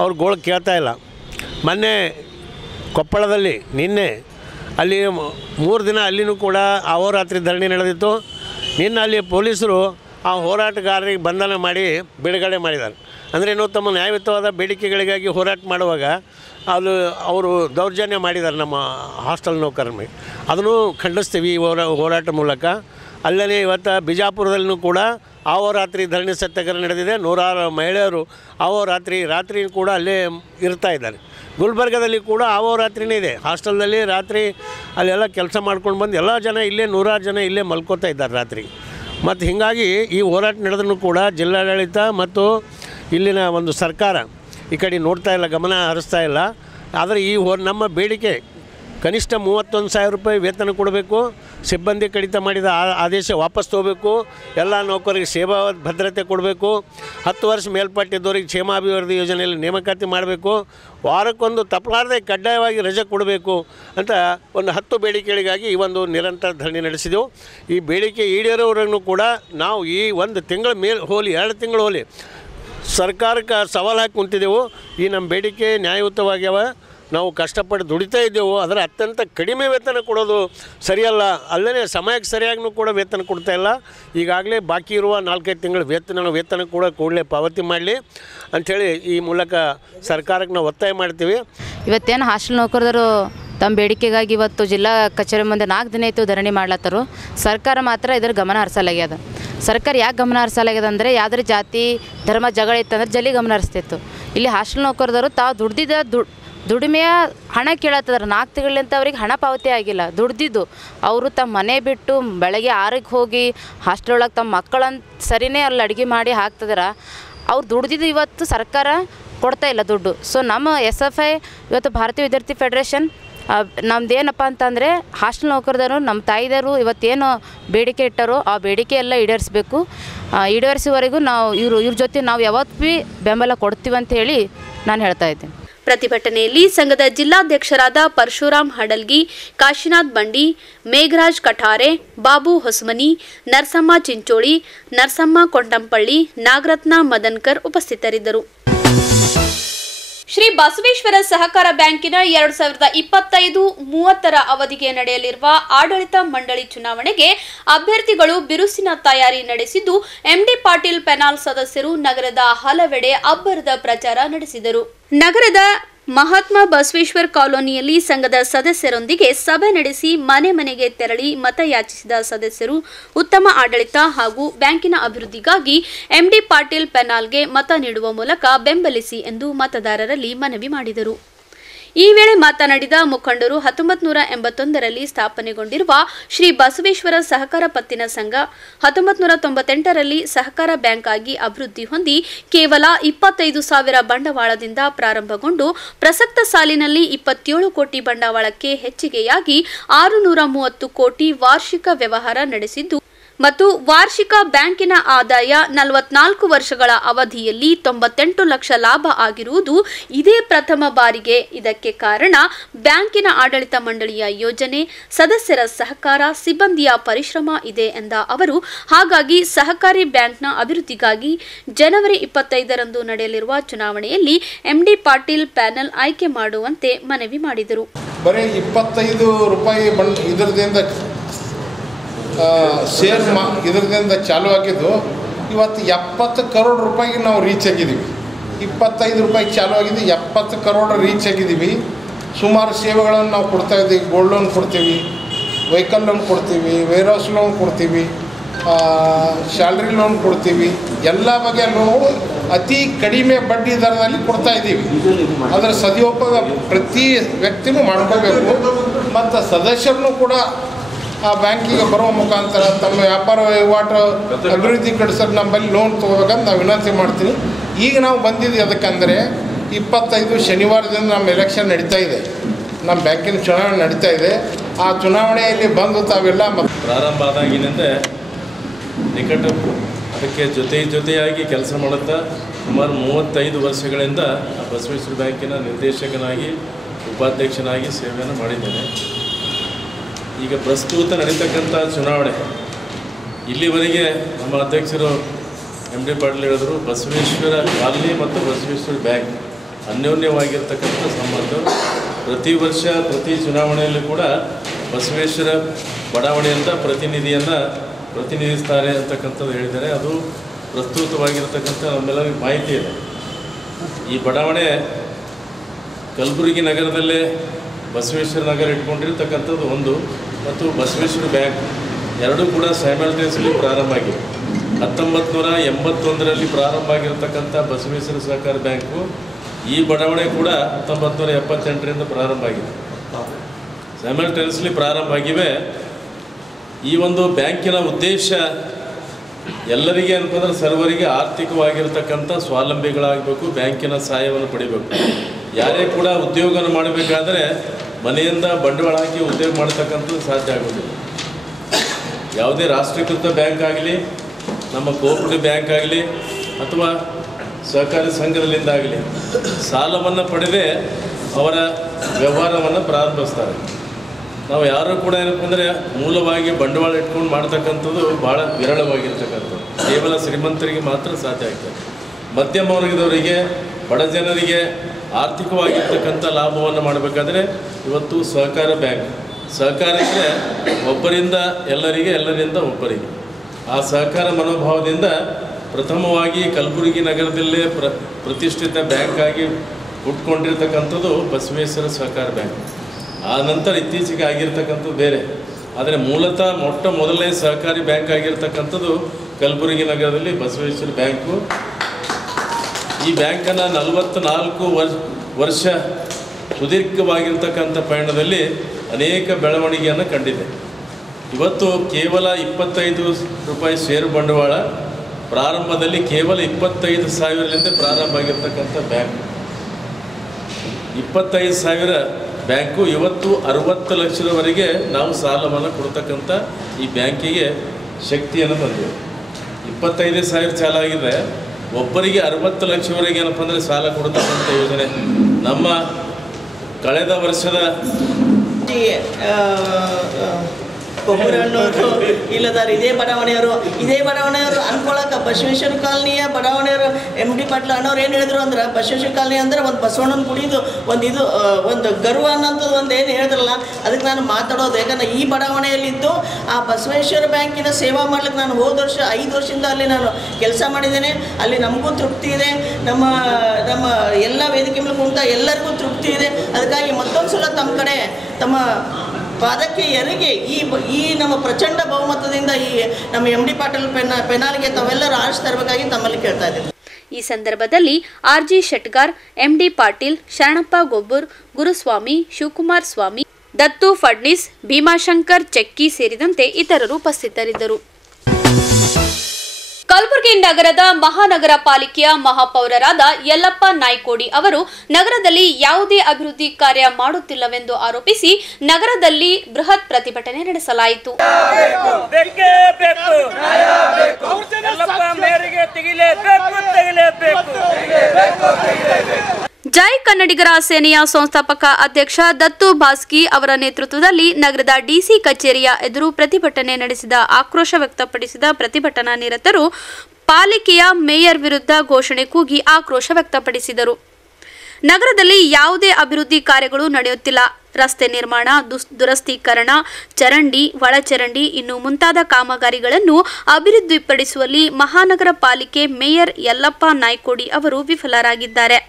ಅವ್ರ ಗೋಳು ಕೇಳ್ತಾ ಇಲ್ಲ. ಮೊನ್ನೆ ಕೊಪ್ಪಳದಲ್ಲಿ ನಿನ್ನೆ ಅಲ್ಲಿ 3 ದಿನ ಅಲ್ಲಿನೂ ಕೂಡ ಅಹೋರಾತ್ರಿ ಧರಣಿ ನಡೆದಿತ್ತು. ನಿನ್ನೆ ಅಲ್ಲಿ ಪೊಲೀಸರು ಆ ಹೋರಾಟಗಾರರಿಗೆ ಬಂಧನ ಮಾಡಿ ಬಿಡುಗಡೆ ಮಾಡಿದ್ದಾರೆ. ಅಂದರೆ ತಮ್ಮ ನ್ಯಾಯಯುತವಾದ ಬೇಡಿಕೆಗಳಿಗಾಗಿ ಹೋರಾಟ ಮಾಡುವಾಗ ಅವರು ದೌರ್ಜನ್ಯ ಮಾಡಿದ್ದಾರೆ ನಮ್ಮ ಹಾಸ್ಟೆಲ್ ನೌಕರರ ಮೇಲೆ. ಅದನ್ನು ಖಂಡಿಸ್ತೀವಿ ಈ ಹೋರಾಟ ಮೂಲಕ. ಅಲ್ಲದೆ ಇವತ್ತು ಬಿಜಾಪುರದಲ್ಲೂ ಕೂಡ ಅಹೋರಾತ್ರಿ ಧರಣಿ ಸತ್ಯಾಗ್ರಹ ನಡೆದಿದೆ. 100 ಮಹಿಳೆಯರು ರಾತ್ರಿ ಕೂಡ ಅಲ್ಲೇ ಇರ್ತಾ ಇದ್ದಾರೆ. ಗುಲ್ಬರ್ಗದಲ್ಲಿ ಕೂಡ ಅಹೋರಾತ್ರಿನೇ ಇದೆ. ಹಾಸ್ಟೆಲ್ದಲ್ಲಿ ರಾತ್ರಿ ಅಲ್ಲೆಲ್ಲ ಕೆಲಸ ಮಾಡ್ಕೊಂಡು ಬಂದು ಎಲ್ಲ ಜನ ಇಲ್ಲೇ 100 ಜನ ಇಲ್ಲೇ ಮಲ್ಕೋತಾ ಇದ್ದಾರೆ ರಾತ್ರಿ. ಮತ್ತು ಹೀಗಾಗಿ ಈ ಹೋರಾಟ ನಡೆದ್ರೂ ಕೂಡ ಜಿಲ್ಲಾಡಳಿತ ಮತ್ತು ಇಲ್ಲಿನ ಒಂದು ಸರ್ಕಾರ ಈ ಕಡೆ ನೋಡ್ತಾ ಇಲ್ಲ, ಗಮನ ಹರಿಸ್ತಾ ಇಲ್ಲ. ಆದರೆ ಈ ನಮ್ಮ ಬೇಡಿಕೆ ಕನಿಷ್ಠ 31,000 ರೂಪಾಯಿ ವೇತನ ಕೊಡಬೇಕು, ಸಿಬ್ಬಂದಿ ಕಡಿತ ಮಾಡಿದ ಆದೇಶ ವಾಪಸ್ ತೊಗೋಬೇಕು, ಎಲ್ಲ ನೌಕರರಿಗೆ ಸೇವಾ ಭದ್ರತೆ ಕೊಡಬೇಕು, 10 ವರ್ಷ ಮೇಲ್ಪಟ್ಟಿದ್ದವರಿಗೆ ಕ್ಷೇಮಾಭಿವೃದ್ಧಿ ಯೋಜನೆಯಲ್ಲಿ ನೇಮಕಾತಿ ಮಾಡಬೇಕು, ವಾರಕ್ಕೊಂದು ತಪ್ಪಲಾರದೆ ಕಡ್ಡಾಯವಾಗಿ ರಜೆ ಕೊಡಬೇಕು ಅಂತ ಒಂದು 10 ಬೇಡಿಕೆಗಳಿಗಾಗಿ ಈ ಒಂದು ನಿರಂತರ ಧರಣಿ ನಡೆಸಿದೆವು. ಈ ಬೇಡಿಕೆ ಈಡೇರೋವರೆಗೂ ಕೂಡ ನಾವು ಈ 1 ತಿಂಗಳ ಮೇಲೆ ಹೋಲಿ 2 ತಿಂಗಳು ಹೋಲಿ ಸರ್ಕಾರಕ್ಕೆ ಸವಾಲು ಹಾಕಿ ಕುಂತಿದ್ದೆವು. ಈ ನಮ್ಮ ಬೇಡಿಕೆ ನ್ಯಾಯಯುತವಾಗ್ಯಾವ, ನಾವು ಕಷ್ಟಪಟ್ಟು ದುಡಿತಾ ಇದ್ದೆವು. ಅದರ ಅತ್ಯಂತ ಕಡಿಮೆ ವೇತನ ಕೊಡೋದು ಸರಿಯಲ್ಲ, ಅಲ್ಲದೆ ಸಮಯಕ್ಕೆ ಸರಿಯಾಗಿ ಕೂಡ ವೇತನ ಕೊಡ್ತಾ ಇಲ್ಲ. ಈಗಾಗಲೇ ಬಾಕಿ ಇರುವ 4-5 ತಿಂಗಳ ವೇತನ ಕೂಡ ಕೂಡಲೇ ಪಾವತಿ ಮಾಡಲಿ ಅಂಥೇಳಿ ಈ ಮೂಲಕ ಸರ್ಕಾರಕ್ಕೆ ನಾವು ಒತ್ತಾಯ ಮಾಡ್ತೀವಿ. ಇವತ್ತೇನು ಹಾಸ್ಟೆಲ್ ನೌಕರರು ತಮ್ಮ ಬೇಡಿಕೆಗಾಗಿ ಇವತ್ತು ಜಿಲ್ಲಾ ಕಚೇರಿ ಮುಂದೆ 4 ದಿನ ಆಯಿತು ಧರಣಿ ಮಾಡ್ಲತ್ತರು. ಸರ್ಕಾರ ಮಾತ್ರ ಇದರ ಗಮನ ಹರಿಸಲಾಗ್ಯದ. ಸರ್ಕಾರ ಯಾಕೆ ಗಮನ ಹರಿಸಲಾಗ್ಯದ ಅಂದರೆ ಯಾವ್ದಾರು ಜಾತಿ ಧರ್ಮ ಜಗಳ ಇತ್ತಂದ್ರೆ ಜಲ್ಲಿ ಗಮನ ಹರಿಸ್ತಿತ್ತು. ಇಲ್ಲಿ ಹಾಸ್ಟೆಲ್ ನೌಕರದವರು ತಾವು ದುಡ್ದಿದ್ದ ದುಡಿಮೆಯ ಹಣ ಕೇಳತ್ತದಾರೆ. 4 ತಿಂಗಳಿಂದ ಅವ್ರಿಗೆ ಹಣ ಪಾವತಿ ಆಗಿಲ್ಲ. ದುಡ್ದಿದ್ದು ಅವರು ತಮ್ಮ ಮನೆ ಬಿಟ್ಟು ಬೆಳಗ್ಗೆ 6ಕ್ಕೆ ಹೋಗಿ ಹಾಸ್ಟೆಲ್ ಒಳಗೆ ತಮ್ಮ ಮಕ್ಕಳಂತ ಸರಿನೇ ಅಲ್ಲಿ ಅಡುಗೆ ಮಾಡಿ ಹಾಕ್ತಿದಾರ. ಅವ್ರು ದುಡ್ದಿದ್ದು ಇವತ್ತು ಸರ್ಕಾರ ಕೊಡ್ತಾ ಇಲ್ಲ ದುಡ್ಡು. ಸೊ ನಮ್ಮ SFI ಇವತ್ತು ಭಾರತೀಯ ವಿದ್ಯಾರ್ಥಿ ಫೆಡರೇಷನ್ ನಮ್ದೇನಪ್ಪ ಅಂತಂದರೆ ಹಾಸ್ಟೆಲ್ ನೌಕರದವರು ನಮ್ಮ ತಾಯಿದವರು ಇವತ್ತೇನು ಬೇಡಿಕೆ ಇಟ್ಟಾರೋ ಆ ಬೇಡಿಕೆ ಎಲ್ಲ ಈಡೇರಿಸಬೇಕು. ಈಡೇರಿಸುವವರೆಗೂ ನಾವು ಇವ್ರ ಜೊತೆ ನಾವು ಯಾವತ್ತೂ ಭೀ ಬೆಂಬಲ ಕೊಡ್ತೀವಿ ಅಂತ ಹೇಳಿ ನಾನು ಹೇಳ್ತಾ ಇದ್ದೀನಿ. ಪ್ರತಿಭಟನೆಯಲ್ಲಿ ಸಂಘದ ಜಿಲ್ಲಾಧ್ಯಕ್ಷರಾದ ಪರಶುರಾಮ್ ಹಡಲ್ಗಿ, ಕಾಶಿನಾಥ್ ಬಂಡಿ, ಮೇಘರಾಜ್ ಕಠಾರೆ, ಬಾಬು ಹೊಸಮನಿ, ನರಸಮ್ಮ ಚಿಂಚೋಳಿ, ನರಸಮ್ಮ ಕೊಂಡಂಪಳ್ಳಿ, ನಾಗರತ್ನ ಮದನ್ಕರ್ ಉಪಸ್ಥಿತರಿದ್ದರು. ಶ್ರೀ ಬಸವೇಶ್ವರ ಸಹಕಾರ ಬ್ಯಾಂಕಿನ 2025-30 ಅವಧಿಗೆ ನಡೆಯಲಿರುವ ಆಡಳಿತ ಮಂಡಳಿ ಚುನಾವಣೆಗೆ ಅಭ್ಯರ್ಥಿಗಳು ಬಿರುಸಿನ ತಯಾರಿ ನಡೆಸಿದ್ದು, ಎಂಡಿ ಪಾಟೀಲ್ ಪೆನಾಲ್ ಸದಸ್ಯರು ನಗರದ ಹಲವೆಡೆ ಅಬ್ಬರದ ಪ್ರಚಾರ ನಡೆಸಿದರು. ನಗರದ ಮಹಾತ್ಮ ಬಸವೇಶ್ವರ್ ಕಾಲೋನಿಯಲ್ಲಿ ಸಂಘದ ಸದಸ್ಯರೊಂದಿಗೆ ಸಭೆ ನಡೆಸಿ ಮನೆ ಮನೆಗೆ ತೆರಳಿ ಮತಯಾಚಿಸಿದ ಸದಸ್ಯರು ಉತ್ತಮ ಆಡಳಿತ ಹಾಗೂ ಬ್ಯಾಂಕಿನ ಅಭಿವೃದ್ಧಿಗಾಗಿ ಎಂಡಿ ಪಾಟೀಲ್ ಪೆನಾಲ್ಗೆ ಮತ ನೀಡುವ ಮೂಲಕ ಬೆಂಬಲಿಸಿ ಎಂದು ಮತದಾರರಲ್ಲಿ ಮನವಿ ಮಾಡಿದರು. ಈ ವೇಳೆ ಮಾತನಾಡಿದ ಮುಖಂಡರು 1981ರಲ್ಲಿ ಸ್ಥಾಪನೆಗೊಂಡಿರುವ ಶ್ರೀ ಬಸವೇಶ್ವರ ಸಹಕಾರ ಪತ್ತಿನ ಸಂಘ 1998ರಲ್ಲಿ ಸಹಕಾರ ಬ್ಯಾಂಕ್ ಆಗಿ ಅಭಿವೃದ್ಧಿ ಹೊಂದಿ ಕೇವಲ 25,000 ಬಂಡವಾಳದಿಂದ ಪ್ರಾರಂಭಗೊಂಡು ಪ್ರಸಕ್ತ ಸಾಲಿನಲ್ಲಿ 27 ಕೋಟಿ ಬಂಡವಾಳಕ್ಕೆ ಹೆಚ್ಚಿಗೆಯಾಗಿ 630 ಕೋಟಿ ವಾರ್ಷಿಕ ವ್ಯವಹಾರ ನಡೆಸಿದ್ದು ಮತ್ತು ವಾರ್ಷಿಕ ಬ್ಯಾಂಕಿನ ಆದಾಯ 44 ವರ್ಷಗಳ ಅವಧಿಯಲ್ಲಿ 98 ಲಕ್ಷ ಲಾಭ ಆಗಿರುವುದು ಇದೇ ಪ್ರಥಮ ಬಾರಿಗೆ. ಇದಕ್ಕೆ ಕಾರಣ ಬ್ಯಾಂಕಿನ ಆಡಳಿತ ಮಂಡಳಿಯ ಯೋಜನೆ, ಸದಸ್ಯರ ಸಹಕಾರ, ಸಿಬ್ಬಂದಿಯ ಪರಿಶ್ರಮ ಇದೆ ಎಂದ ಅವರು, ಹಾಗಾಗಿ ಸಹಕಾರಿ ಬ್ಯಾಂಕ್ನ ಅಭಿವೃದ್ಧಿಗಾಗಿ ಜನವರಿ 25ರಂದು ನಡೆಯಲಿರುವ ಚುನಾವಣೆಯಲ್ಲಿ ಎಂಡಿ ಪಾಟೀಲ್ ಪ್ಯಾನೆಲ್ ಆಯ್ಕೆ ಮಾಡುವಂತೆ ಮನವಿ ಮಾಡಿದರು. ಬರೀ 25 ರೂಪಾಯಿ ಇದರದಿಂದ ಶೇರ್ ಇದರಿಂದ ಚಾಲು ಆಗಿದ್ದು ಇವತ್ತು 70 ಕರೋಡ್ ರೂಪಾಯಿಗೆ ನಾವು ರೀಚ್ ಆಗಿದ್ದೀವಿ. 25 ರೂಪಾಯಿಗೆ ಚಾಲು ಆಗಿದ್ದು 70 ಕರೋಡ್ ರೀಚ್ ಆಗಿದ್ದೀವಿ. ಸುಮಾರು ಸೇವೆಗಳನ್ನು ನಾವು ಕೊಡ್ತಾ ಇದ್ದೀವಿ. ಗೋಲ್ಡ್ ಲೋನ್ ಕೊಡ್ತೀವಿ, ವೆಹಿಕಲ್ ಲೋನ್ ಕೊಡ್ತೀವಿ, ವೇರ್ ಹೌಸ್ ಲೋನ್ ಕೊಡ್ತೀವಿ, ಸ್ಯಾಲ್ರಿ ಲೋನ್ ಕೊಡ್ತೀವಿ. ಎಲ್ಲ ಬಗೆಯ ಲೋನು ಅತಿ ಕಡಿಮೆ ಬಡ್ಡಿ ದರದಲ್ಲಿ ಕೊಡ್ತಾ ಇದ್ದೀವಿ. ಅದರ ಸದುಪಯೋಗ ಪ್ರತಿ ವ್ಯಕ್ತಿನೂ ಮಾಡ್ಕೋಬೇಕು. ಮತ್ತು ಸದಸ್ಯರನ್ನು ಕೂಡ ಆ ಬ್ಯಾಂಕಿಗೆ ಬರುವ ಮುಖಾಂತರ ತಮ್ಮ ವ್ಯಾಪಾರ ವಹಿವಾಟು ಅಭಿವೃದ್ಧಿ ಕಡಿಸೋದು ನಮ್ಮಲ್ಲಿ ಲೋನ್ ತೊಗೋಬೇಕಂತ ನಾವು ವಿನಂತಿ ಮಾಡ್ತೀವಿ. ಈಗ ನಾವು ಬಂದಿದ್ದೀವಿ ಅದಕ್ಕಂದರೆ 25 ಶನಿವಾರದಿಂದ ನಮ್ಮ ಎಲೆಕ್ಷನ್ ನಡೀತಾ ಇದೆ, ನಮ್ಮ ಬ್ಯಾಂಕಿನ ಚುನಾವಣೆ ನಡೀತಾ ಇದೆ. ಆ ಚುನಾವಣೆಯಲ್ಲಿ ಬಂದು ತಾವೆಲ್ಲ ಪ್ರಾರಂಭ ಆದಾಗಿನಿಂದ ನಿಕಟ ಅದಕ್ಕೆ ಜೊತೆಯಾಗಿ ಕೆಲಸ ಮಾಡುತ್ತಾ ಸುಮಾರು 35 ವರ್ಷಗಳಿಂದ ಬಸವೇಶ್ವರ ಬ್ಯಾಂಕಿನ ನಿರ್ದೇಶಕನಾಗಿ ಉಪಾಧ್ಯಕ್ಷನಾಗಿ ಸೇವೆಯನ್ನು ಮಾಡಿದ್ದೇನೆ. ಈಗ ಪ್ರಸ್ತುತ ನಡೀತಕ್ಕಂಥ ಚುನಾವಣೆ ಇಲ್ಲಿವರೆಗೆ ನಮ್ಮ ಅಧ್ಯಕ್ಷರು ಎಂಡಿ ಪಾಟೀಲ್ ಹೇಳಿದ್ರು, ಬಸವೇಶ್ವರ ಕಾಲನಿ ಮತ್ತು ಬಸವೇಶ್ವರ ಬ್ಯಾಂಕ್ ಅನ್ಯೋನ್ಯವಾಗಿರ್ತಕ್ಕಂಥ ಸಂಬಂಧ. ಪ್ರತಿ ವರ್ಷ ಪ್ರತಿ ಚುನಾವಣೆಯಲ್ಲೂ ಕೂಡ ಬಸವೇಶ್ವರ ಬಡಾವಣೆಯಿಂದ ಪ್ರತಿನಿಧಿಸ್ತಾರೆ ಅಂತಕ್ಕಂಥದ್ದು ಹೇಳಿದ್ದಾರೆ. ಅದು ಪ್ರಸ್ತುತವಾಗಿರ್ತಕ್ಕಂಥ ನಮ್ಮೆಲ್ಲರಿಗೂ ಮಾಹಿತಿ ಇದೆ. ಈ ಬಡಾವಣೆ ಕಲಬುರಗಿ ನಗರದಲ್ಲೇ ಬಸವೇಶ್ವರ ನಗರ ಇಟ್ಕೊಂಡಿರ್ತಕ್ಕಂಥದ್ದು ಒಂದು, ಮತ್ತು ಬಸವೇಶ್ವರ ಬ್ಯಾಂಕ್ ಎರಡೂ ಕೂಡ ಸೈಮಲ್ಟೇನಿಯಸ್ಲಿ ಪ್ರಾರಂಭ ಆಗಿವೆ. 1981ರಲ್ಲಿ ಪ್ರಾರಂಭ ಆಗಿರತಕ್ಕಂಥ ಬಸವೇಶ್ವರ ಸಹಕಾರ ಬ್ಯಾಂಕು ಈ ಬಡಾವಣೆ ಕೂಡ 1978ರಿಂದ ಪ್ರಾರಂಭ ಆಗಿದೆ. ಸೈಮಲ್ಟೇನಿಯಸ್ಲಿ ಪ್ರಾರಂಭ ಆಗಿವೆ. ಈ ಒಂದು ಬ್ಯಾಂಕಿನ ಉದ್ದೇಶ ಎಲ್ಲರಿಗೆ ಅಂತಂದ್ರೆ ಸರ್ವರಿಗೆ ಆರ್ಥಿಕವಾಗಿರ್ತಕ್ಕಂಥ ಸ್ವಾವಲಂಬಿಗಳಾಗಬೇಕು, ಬ್ಯಾಂಕಿನ ಸಹಾಯವನ್ನು ಪಡಿಬೇಕು. ಯಾರೇ ಕೂಡ ಉದ್ಯೋಗವನ್ನು ಮಾಡಬೇಕಾದ್ರೆ ಮನೆಯಿಂದ ಬಂಡವಾಳ ಹಾಕಿ ಉದ್ಯೋಗ ಮಾಡ್ತಕ್ಕಂಥದ್ದು ಸಾಧ್ಯ ಆಗೋದಿಲ್ಲ. ಯಾವುದೇ ರಾಷ್ಟ್ರೀಕೃತ ಬ್ಯಾಂಕ್ ಆಗಲಿ, ನಮ್ಮ ಕೋಆಪರೇಟಿವ್ ಬ್ಯಾಂಕ್ ಆಗಲಿ ಅಥವಾ ಸಹಕಾರಿ ಸಂಘದಲ್ಲಿಂದಾಗಲಿ ಸಾಲವನ್ನು ಪಡೆದೇ ಅವರ ವ್ಯವಹಾರವನ್ನು ಪ್ರಾರಂಭಿಸ್ತಾರೆ. ನಾವು ಯಾರೂ ಕೂಡ ಏನಪ್ಪ ಅಂದರೆ ಮೂಲವಾಗಿ ಬಂಡವಾಳ ಇಟ್ಕೊಂಡು ಮಾಡ್ತಕ್ಕಂಥದ್ದು ಭಾಳ ವಿರಳವಾಗಿರ್ತಕ್ಕಂಥದ್ದು. ಕೇವಲ ಶ್ರೀಮಂತರಿಗೆ ಮಾತ್ರ ಸಾಧ್ಯ ಆಗ್ತದೆ. ಮಧ್ಯಮ ವರ್ಗದವರಿಗೆ, ಬಡ ಜನರಿಗೆ ಆರ್ಥಿಕವಾಗಿರ್ತಕ್ಕಂಥ ಲಾಭವನ್ನು ಮಾಡಬೇಕಾದ್ರೆ ಇವತ್ತು ಸಹಕಾರ ಬ್ಯಾಂಕ್, ಸಹಕಾರ ಇದ್ದರೆ ಒಬ್ಬರಿಂದ ಎಲ್ಲರಿಗೆ, ಎಲ್ಲರಿಂದ ಒಬ್ಬರಿಗೆ. ಆ ಸಹಕಾರ ಮನೋಭಾವದಿಂದ ಪ್ರಥಮವಾಗಿ ಕಲಬುರಗಿ ನಗರದಲ್ಲೇ ಪ್ರತಿಷ್ಠಿತ ಬ್ಯಾಂಕ್ ಆಗಿ ಹುಟ್ಕೊಂಡಿರ್ತಕ್ಕಂಥದ್ದು ಬಸವೇಶ್ವರ ಸಹಕಾರ ಬ್ಯಾಂಕ್. ಆ ನಂತರ ಇತ್ತೀಚೆಗೆ ಆಗಿರ್ತಕ್ಕಂಥದ್ದು ಬೇರೆ. ಆದರೆ ಮೂಲತಃ ಮೊದಲನೇ ಸಹಕಾರಿ ಬ್ಯಾಂಕ್ ಆಗಿರ್ತಕ್ಕಂಥದ್ದು ಕಲಬುರಗಿ ನಗರದಲ್ಲಿ ಬಸವೇಶ್ವರ ಬ್ಯಾಂಕು. ಈ ಬ್ಯಾಂಕನ್ನು 44 ವರ್ಷ ಸುದೀರ್ಘವಾಗಿರ್ತಕ್ಕಂಥ ಪಯಣದಲ್ಲಿ ಅನೇಕ ಬೆಳವಣಿಗೆಯನ್ನು ಕಂಡಿದೆ. ಇವತ್ತು ಕೇವಲ 25 ರೂಪಾಯಿ ಷೇರು ಬಂಡವಾಳ, ಪ್ರಾರಂಭದಲ್ಲಿ ಕೇವಲ 25,000ರಿಂದ ಪ್ರಾರಂಭ ಆಗಿರ್ತಕ್ಕಂಥ ಬ್ಯಾಂಕ್. 25,000 ಬ್ಯಾಂಕು ಇವತ್ತು 60 ಲಕ್ಷದವರೆಗೆ ನಾವು ಸಾಲವನ್ನು ಕೊಡ್ತಕ್ಕಂಥ ಈ ಬ್ಯಾಂಕಿಗೆ ಶಕ್ತಿಯನ್ನು ಬಂದಿದೆ. 25,000 ಚಾಲು ಆಗಿದೆ. ಒಬ್ಬರಿಗೆ 60 ಲಕ್ಷವರೆಗೆ ಏನಪ್ಪ ಅಂದರೆ ಸಾಲ ಕೊಡ್ತಕ್ಕಂಥ ಯೋಜನೆ ನಮ್ಮ ಕಳೆದ ವರ್ಷದ ಕೊಬ್ಬರಣ್ಣವರು ಇಲ್ಲದಾರ ಇದೇ ಬಡಾವಣೆಯವರು ಅನ್ಕೊಳಕ್ಕೆ ಬಸವೇಶ್ವರ ಕಾಲನಿಯ ಬಡಾವಣೆಯವರು MD ಪಾಟೀಲ್ ಅಣ್ಣವ್ರು ಏನು ಹೇಳಿದ್ರು ಅಂದ್ರೆ ಬಸವೇಶ್ವರ ಕಾಲನಿ ಅಂದರೆ ಒಂದು ಬಸವಣ್ಣನ ಗುಡಿದು ಒಂದು ಗರ್ವ ಅನ್ನೋಂಥದ್ದು ಒಂದು ಏನು ಹೇಳಿದ್ರಲ್ಲ, ಅದಕ್ಕೆ ನಾನು ಮಾತಾಡೋದು. ಯಾಕಂದರೆ ಈ ಬಡಾವಣೆಯಲ್ಲಿದ್ದು ಆ ಬಸವೇಶ್ವರ ಬ್ಯಾಂಕಿನ ಸೇವಾ ಮಾಡ್ಲಿಕ್ಕೆ ನಾನು ಹೋದ ವರ್ಷ 5 ವರ್ಷದಿಂದ ಅಲ್ಲಿ ನಾನು ಕೆಲಸ ಮಾಡಿದ್ದೇನೆ. ಅಲ್ಲಿ ನಮಗೂ ತೃಪ್ತಿ ಇದೆ, ನಮ್ಮ ಎಲ್ಲ ವೇದಿಕೆ ಮೇಲೆ ಕುಂತ ಎಲ್ಲರಿಗೂ ತೃಪ್ತಿ ಇದೆ. ಅದಕ್ಕಾಗಿ ಮತ್ತೊಂದು ಸಲ ತಮ್ಮ ಕಡೆ ತಮ್ಮ ಪಾದಕ್ಕೆ ಎರಗಿ ಈ ನಮ್ಮ ಪ್ರಚಂಡ ಬಹುಮತದಿಂದ ಈ ನಮ್ಮ MD ಪಾಟೀಲ್ ಪೆನಾಲ್ಗೆ ತಾವೆಲ್ಲರೂ ಆರಿಸಿ ತರಬೇಕಾಗಿ ತಮ್ಮಲ್ಲಿ ಕೇಳ್ತಾ ಇದ್ದೀನಿ. ಈ ಸಂದರ್ಭದಲ್ಲಿ RG ಶೆಟ್ಗಾರ್, MD ಪಾಟೀಲ್, ಶರಣಪ್ಪ ಗೊಬ್ಬೂರ್, ಗುರುಸ್ವಾಮಿ, ಶಿವಕುಮಾರ್ ಸ್ವಾಮಿ, ದತ್ತು ಫಡ್ನೀಸ್, ಭೀಮಾಶಂಕರ್ ಚೆಕ್ಕಿ ಸೇರಿದಂತೆ ಇತರರು ಉಪಸ್ಥಿತರಿದ್ದರು. ಕಲಬುರಗಿ ನಗರದ ಮಹಾನಗರ ಪಾಲಿಕೆಯ ಮಹಾಪೌರರಾದ ಯಲ್ಲಪ್ಪ ನಾಯ್ಕೋಡಿ ಅವರು ನಗರದಲ್ಲಿ ಯಾವುದೇ ಅಭಿವೃದ್ಧಿ ಕಾರ್ಯ ಮಾಡುತ್ತಿಲ್ಲವೆಂದು ಆರೋಪಿಸಿ ನಗರದಲ್ಲಿ ಬೃಹತ್ ಪ್ರತಿಭಟನೆ ನಡೆಸಲಾಯಿತು. ಜೈ ಕನ್ನಡಿಗರ ಸೇನೆಯ ಸಂಸ್ಥಾಪಕ ಅಧ್ಯಕ್ಷ ದತ್ತು ಬಾಸ್ಕಿ ಅವರ ನೇತೃತ್ವದಲ್ಲಿ ನಗರದ DC ಕಚೇರಿಯ ಎದುರು ಪ್ರತಿಭಟನೆ ನಡೆಸಿದ ಆಕ್ರೋಶ ವ್ಯಕ್ತಪಡಿಸಿದ ಪ್ರತಿಭಟನಾ ನಿರತರು ಪಾಲಿಕೆಯ ಮೇಯರ್ ವಿರುದ್ಧ ಘೋಷಣೆ ಕೂಗಿ ಆಕ್ರೋಶ ವ್ಯಕ್ತಪಡಿಸಿದರು. ನಗರದಲ್ಲಿ ಯಾವುದೇ ಅಭಿವೃದ್ಧಿ ಕಾರ್ಯಗಳು ನಡೆಯುತ್ತಿಲ್ಲ. ರಸ್ತೆ ನಿರ್ಮಾಣ, ದುರಸ್ತೀಕರಣ, ಚರಂಡಿ, ಒಳಚರಂಡಿ ಇನ್ನು ಮುಂತಾದ ಕಾಮಗಾರಿಗಳನ್ನು ಅಭಿವೃದ್ಧಿಪಡಿಸುವಲ್ಲಿ ಮಹಾನಗರ ಪಾಲಿಕೆ ಮೇಯರ್ ಯಲ್ಲಪ್ಪ ನಾಯ್ಕೋಡಿ ಅವರು ವಿಫಲರಾಗಿದ್ದಾರೆ.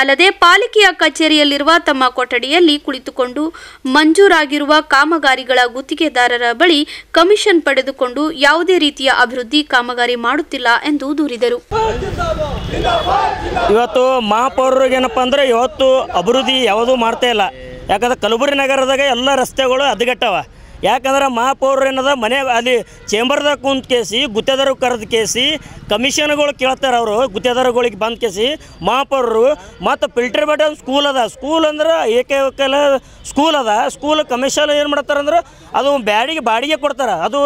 ಅಲ್ಲದೆ ಪಾಲಿಕೆಯ ಕಚೇರಿಯಲ್ಲಿರುವ ತಮ್ಮ ಕೊಠಡಿಯಲ್ಲಿ ಕುಳಿತುಕೊಂಡು ಮಂಜೂರಾಗಿರುವ ಕಾಮಗಾರಿಗಳ ಗುತ್ತಿಗೆದಾರರ ಬಳಿ ಕಮಿಷನ್ ಪಡೆದುಕೊಂಡು ಯಾವುದೇ ರೀತಿಯ ಅಭಿವೃದ್ಧಿ ಕಾಮಗಾರಿ ಮಾಡುತ್ತಿಲ್ಲ ಎಂದು ದೂರಿದರು. ಇವತ್ತು ಮಹಾಪೌರರಿಗೆ ಏನಪ್ಪ ಅಂದರೆ ಇವತ್ತು ಅಭಿವೃದ್ಧಿ ಯಾವುದೂ ಮಾಡ್ತಾ ಇಲ್ಲ. ಯಾಕಂದ್ರೆ ಕಲಬುರಗಿ ನಗರದಾಗ ಎಲ್ಲ ರಸ್ತೆಗಳು ಹದಗೆಟ್ಟವ. ಯಾಕಂದ್ರೆ ಮಹಾಪೌರರು ಏನದ ಮನೆ ಅಲ್ಲಿ ಚೇಂಬರ್ದಾಗ ಕುಂತ ಕೇಸಿ ಗುತ್ತೇದಾರ ಕರೆದು ಕೇಸಿ ಕಮಿಷನ್ಗಳು ಕೇಳ್ತಾರೆ. ಅವರು ಗುತ್ತೇದಾರಗಳಿಗೆ ಬಂದು ಕೇಸಿ ಮಹಾಪೌರರು ಮತ್ತು ಫಿಲ್ಟರ್ ಬಟ್ ಸ್ಕೂಲ್ ಅದ. ಸ್ಕೂಲ್ ಅಂದ್ರೆ ಏಕೈಕ ಸ್ಕೂಲ್ ಅದ. ಸ್ಕೂಲ್ ಕಮಿಷನ್ ಏನು ಮಾಡ್ತಾರೆ ಅಂದ್ರೆ ಅದು ಬಾಡಿಗೆ ಕೊಡ್ತಾರೆ. ಅದು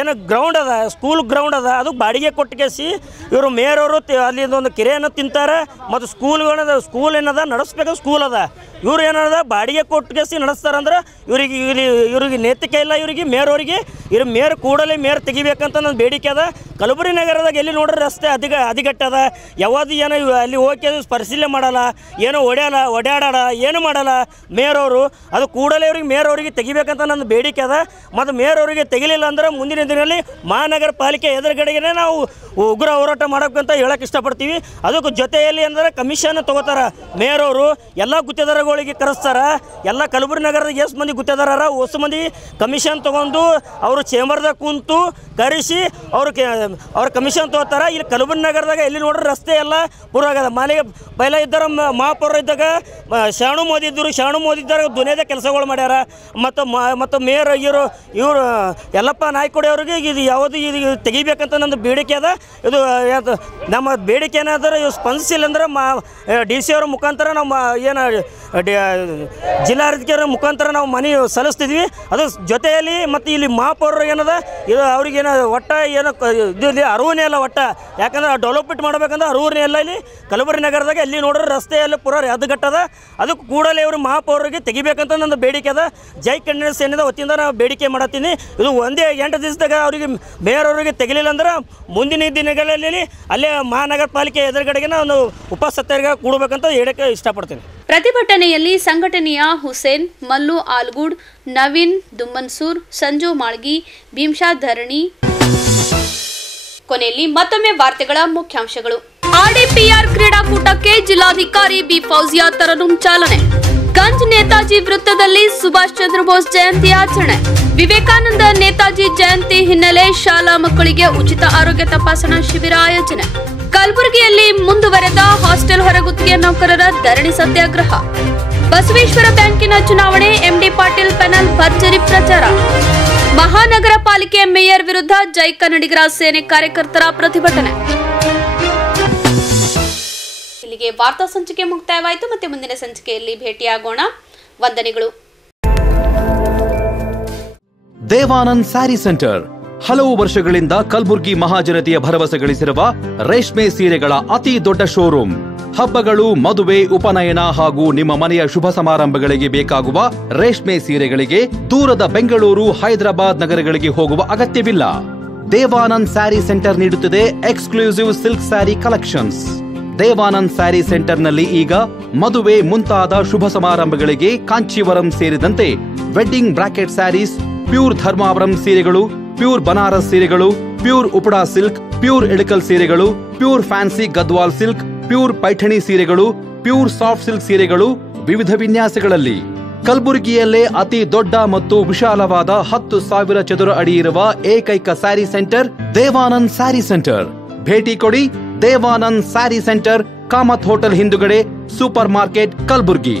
ಏನು ಗ್ರೌಂಡ್ ಅದ, ಸ್ಕೂಲ್ ಗ್ರೌಂಡ್ ಅದ, ಅದು ಬಾಡಿಗೆ ಕೊಟ್ಟು ಕೇಸಿ ಇವರು ಮೇಯರವರು ಅಲ್ಲಿ ಒಂದು ಕೆರೆಯನ್ನು ತಿಂತಾರೆ. ಮತ್ತು ಸ್ಕೂಲ್ ಏನದ ನಡೆಸ್ಬೇಕು ಸ್ಕೂಲ್ ಅದ. ಇವ್ರು ಏನದ ಬಾಡಿಗೆ ಕೊಟ್ಟು ಕೇಸಿ ನಡೆಸ್ತಾರಂದ್ರೆ ಇವ್ರಿಗೆ ನೈತಿಕ ಇಲ್ಲ. ಇವರಿಗೆ ಮೇಯರವರಿಗೆ ಮೇಯರ್ ಕೂಡಲೇ ಮೇಯರ್ ತೆಗಿಬೇಕಂತ ನನ್ನ ಬೇಡಿಕೆ ಅದ. ಕಲಬುರಗಿ ನಗರದಾಗ ಎಲ್ಲಿ ನೋಡ್ರಿ ರಸ್ತೆ ಹದಗೆಟ್ಟದ. ಯಾವುದು ಏನೋ ಅಲ್ಲಿ ಹೋಗಿ ಪರಿಶೀಲನೆ ಮಾಡಲ್ಲ, ಏನೋ ಓಡಾಡಲ್ಲ, ಏನು ಮಾಡಲ್ಲ ಮೇಯರವರು. ಅದು ಕೂಡಲೇ ಮೇಯರವರಿಗೆ ತೆಗಿಬೇಕಂತ ನನ್ನ ಬೇಡಿಕೆ ಅದ. ಮತ್ತು ಮೇಯರವರಿಗೆ ತೆಗಿಲಿಲ್ಲ ಅಂದ್ರೆ ಮುಂದಿನ ದಿನದಲ್ಲಿ ಮಹಾನಗರ ಪಾಲಿಕೆ ಎದುರುಗಡೆಗೆ ನಾವು ಉಗ್ರ ಹೋರಾಟ ಮಾಡೋಕ್ಕಂತ ಹೇಳಕ್ಕೆ ಇಷ್ಟಪಡ್ತೀವಿ. ಅದಕ್ಕೆ ಜೊತೆಯಲ್ಲಿ ಅಂದರೆ ಕಮಿಷನ್ ತೊಗೋತಾರೆ ಮೇಯರವರು. ಎಲ್ಲ ಗುತ್ತೇದಾರಗಳಿಗೆ ಕರೆಸ್ತಾರೆ. ಎಲ್ಲ ಕಲಬುರಗಿ ನಗರದ ಎಷ್ಟು ಮಂದಿ ಗುತ್ತೇದಾರರ ಹೊಸ ಮಂದಿ ಕಮಿಷನ್ ತೊಗೊಂಡು ಅವರು ಚೇಂಬರ್ದಾಗ ಕುಂತು ಕರೆಸಿ ಅವ್ರ ಕಮಿಷನ್ ತೊಗೋತಾರೆ. ಇಲ್ಲಿ ಕಲಬುರಗಿ ನಗರದಾಗ ಎಲ್ಲಿ ನೋಡ್ರಿ ರಸ್ತೆ ಎಲ್ಲ ಪೂರ ಆಗದ. ಮಾಲಿಗೆ ಪೈಲ ಇದ್ದಾಗ ಮಹಾಪೌರ ಇದ್ದಾಗ ಶಾಣು ಮೋದಿ ಇದ್ದರು, ಶಾಣು ಮೋದಿ ಇದ್ದಾಗ ದುನಿಯಾದ ಕೆಲಸಗಳು ಮಾಡ್ಯಾರ. ಮತ್ತು ಮೇಯರ್ ಇವರು ಯಲ್ಲಪ್ಪ ನಾಯ್ಕೋಡಿ ಅವ್ರಿಗೆ ಇದು ಯಾವುದು ಇದು ತೆಗಿಬೇಕಂತ ನಂದು ಬೇಡಿಕೆ ಅದ. ಇದು ನಮ್ಮ ಬೇಡಿಕೆ ಏನಾದ್ರೆ ಇವು ಸ್ಪಂದಿಸಿಲ್ಲ ಅಂದ್ರೆ DC ಅವ್ರ ಮುಖಾಂತರ ನಾವು ಏನು ಜಿಲ್ಲಾಧಿಕಾರಿ ಮುಖಾಂತರ ನಾವು ಮನೆ ಸಲ್ಲಿಸ್ತಿದ್ವಿ. ಅದು ಜೊತೆಯಲ್ಲಿ ಮತ್ತು ಇಲ್ಲಿ ಮಹಾಪೌರರು ಏನದ ಇದು ಅವ್ರಿಗೇನು ಒಟ್ಟ ಏನು ಇದು ಅರಿವೇ ಇಲ್ಲ ಒಟ್ಟ. ಯಾಕಂದ್ರೆ ಡೆವಲಪ್ಮೆಂಟ್ ಮಾಡ್ಬೇಕಂದ್ರೆ ಅರಿವೇ ಇಲ್ಲ. ಇಲ್ಲಿ ಕಲಬುರಗಿ ನಗರದಾಗ ಎಲ್ಲಿ ನೋಡ್ರೆ ರಸ್ತೆ ಎಲ್ಲ ಪೂರ ಹದಗೆಟ್ಟದ. ಅದಕ್ಕೆ ಕೂಡಲೇ ಇವರು ಮಹಾಪೌರರಿಗೆ ತೆಗಿಬೇಕಂತ ನನ್ನ ಬೇಡಿಕೆ ಅದ. ಜೈ ಕನ್ನಡ ಸೇನೆದ ವತಿಯಿಂದ ನಾವು ಬೇಡಿಕೆ ಮಾಡತ್ತೀನಿ. ಇದು ಒಂದೇ 8 ದಿವಸದಾಗ ಅವರಿಗೆ ಮೇಯರ್ ಅವರಿಗೆ ತೆಗಿಲಿಲ್ಲ ಅಂದ್ರೆ ಮುಂದಿನ ದಿನಗಳಲ್ಲಿ ಅಲ್ಲೇ ಮಹಾನಗರ ಪಾಲಿಕೆ ಎದುರುಗಡೆಗೆ ನಾನು ಉಪಸತ್ಯಾಗ್ರಹ ಕೂಡಬೇಕಂತ ಹೇಳಕ್ಕೆ ಇಷ್ಟಪಡ್ತೀನಿ. ಪ್ರತಿಭಟನೆಯಲ್ಲಿ ಸಂಘಟನೆಯ ಹುಸೇನ್, ಮಲ್ಲು ಆಲ್ಗೂಡ್, ನವೀನ್ ದುಮ್ಮನ್ಸೂರ್, ಸಂಜು ಮಾಳ್ಗಿ, ಭೀಮ್ಶಾ ಧರಣಿ. ಕೊನೆಯಲ್ಲಿ ಮತ್ತೊಮ್ಮೆ ವಾರ್ತೆಗಳ ಮುಖ್ಯಾಂಶಗಳು. ಆರ್ಡಿಪಿಆರ್ ಕ್ರೀಡಾಕೂಟಕ್ಕೆ ಜಿಲ್ಲಾಧಿಕಾರಿ ಬಿ ಫೌಜಿಯಾ ತರನುಂ ಚಾಲನೆ. ಗಂಜ್ ನೇತಾಜಿ ವೃತ್ತದಲ್ಲಿ ಸುಭಾಷ್ ಚಂದ್ರ ಬೋಸ್ ಜಯಂತಿ ಆಚರಣೆ. ವಿವೇಕಾನಂದ ನೇತಾಜಿ ಜಯಂತಿ ಹಿನ್ನೆಲೆ ಶಾಲಾ ಮಕ್ಕಳಿಗೆ ಉಚಿತ ಆರೋಗ್ಯ ತಪಾಸಣಾ ಶಿಬಿರ ಆಯೋಜನೆ. ಕಲಬುರಗಿಯಲ್ಲಿ ಮುಂದುವರೆದ ಹಾಸ್ಟೆಲ್ ಹೊರಗುತ್ತಿಗೆ ನೌಕರರ ಧರಣಿ ಸತ್ಯಾಗ್ರಹ. ಬಸವೇಶ್ವರ ಬ್ಯಾಂಕಿನ ಚುನಾವಣೆ, MD ಪಾಟೀಲ್ ಪೆನಲ್ ಭರ್ಜರಿ ಪ್ರಚಾರ. ಮಹಾನಗರ ಪಾಲಿಕೆ ಮೇಯರ್ ವಿರುದ್ಧ ಜೈ ಕನ್ನಡಿಗರ ಸೇನೆ ಕಾರ್ಯಕರ್ತರ ಪ್ರತಿಭಟನೆ. ಇಲ್ಲಿಗೆ ವಾರ್ತಾ ಸಂಚಿಕೆ ಮುಕ್ತಾಯವಾಯಿತು. ಮತ್ತೆ ಮುಂದಿನ ಸಂಚಿಕೆಯಲ್ಲಿ ಭೇಟಿಯಾಗೋಣ. ವಂದನೆಗಳು. ದೇವಾನಂದ್ ಸ್ಯಾರಿ ಸೆಂಟರ್ ಹಲವು ವರ್ಷಗಳಿಂದ ಕಲಬುರ್ಗಿ ಮಹಾಜನತೆಯ ಭರವಸೆ ಗಳಿಸಿರುವ ರೇಷ್ಮೆ ಸೀರೆಗಳ ಅತಿ ದೊಡ್ಡ ಶೋರೂಮ್. ಹಬ್ಬಗಳು, ಮದುವೆ, ಉಪನಯನ ಹಾಗೂ ನಿಮ್ಮ ಮನೆಯ ಶುಭ ಸಮಾರಂಭಗಳಿಗೆ ಬೇಕಾಗುವ ರೇಷ್ಮೆ ಸೀರೆಗಳಿಗೆ ದೂರದ ಬೆಂಗಳೂರು, ಹೈದರಾಬಾದ್ ನಗರಗಳಿಗೆ ಹೋಗುವ ಅಗತ್ಯವಿಲ್ಲ. ದೇವಾನಂದ್ ಸ್ಯಾರಿ ಸೆಂಟರ್ ನೀಡುತ್ತಿದೆ exclusive silk sari collections. Devanand sari ಸೆಂಟರ್ನಲ್ಲಿ ಈಗ ಮದುವೆ ಮುಂತಾದ ಶುಭ ಸಮಾರಂಭಗಳಿಗೆ ಕಾಂಚೀವರಂ ಸೇರಿದಂತೆ wedding brocade saris, pure Dharmavaram ಸೀರೆಗಳು, ಪ್ಯೂರ್ ಬನಾರಸ್ ಸೀರೆಗಳು, pure Uppada silk, pure Ilkal ಸೀರೆಗಳು, pure fancy Gadwal silk, pure Paithani ಸೀರೆಗಳು, ಪ್ಯೂರ್ ಸಾಫ್ಟ್ ಸಿಲ್ಕ್ ಸೀರೆಗಳು ವಿವಿಧ ವಿನ್ಯಾಸಗಳಲ್ಲಿ. ಕಲಬುರಗಿಯಲ್ಲೇ ಅತಿ ದೊಡ್ಡ ಮತ್ತು ವಿಶಾಲವಾದ 10,000 ಚದುರ ಅಡಿ ಇರುವ ಏಕೈಕ ಸ್ಯಾರಿ ಸೆಂಟರ್ ದೇವಾನಂದ್ ಸ್ಯಾರಿ ಸೆಂಟರ್. ಭೇಟಿ ಕೊಡಿ. ದೇವಾನಂದ್ ಸ್ಯಾರಿ ಸೆಂಟರ್, ಕಾಮತ್ ಹೋಟೆಲ್ ಹಿಂದುಗಡೆ, ಸೂಪರ್ ಮಾರ್ಕೆಟ್, ಕಲಬುರಗಿ.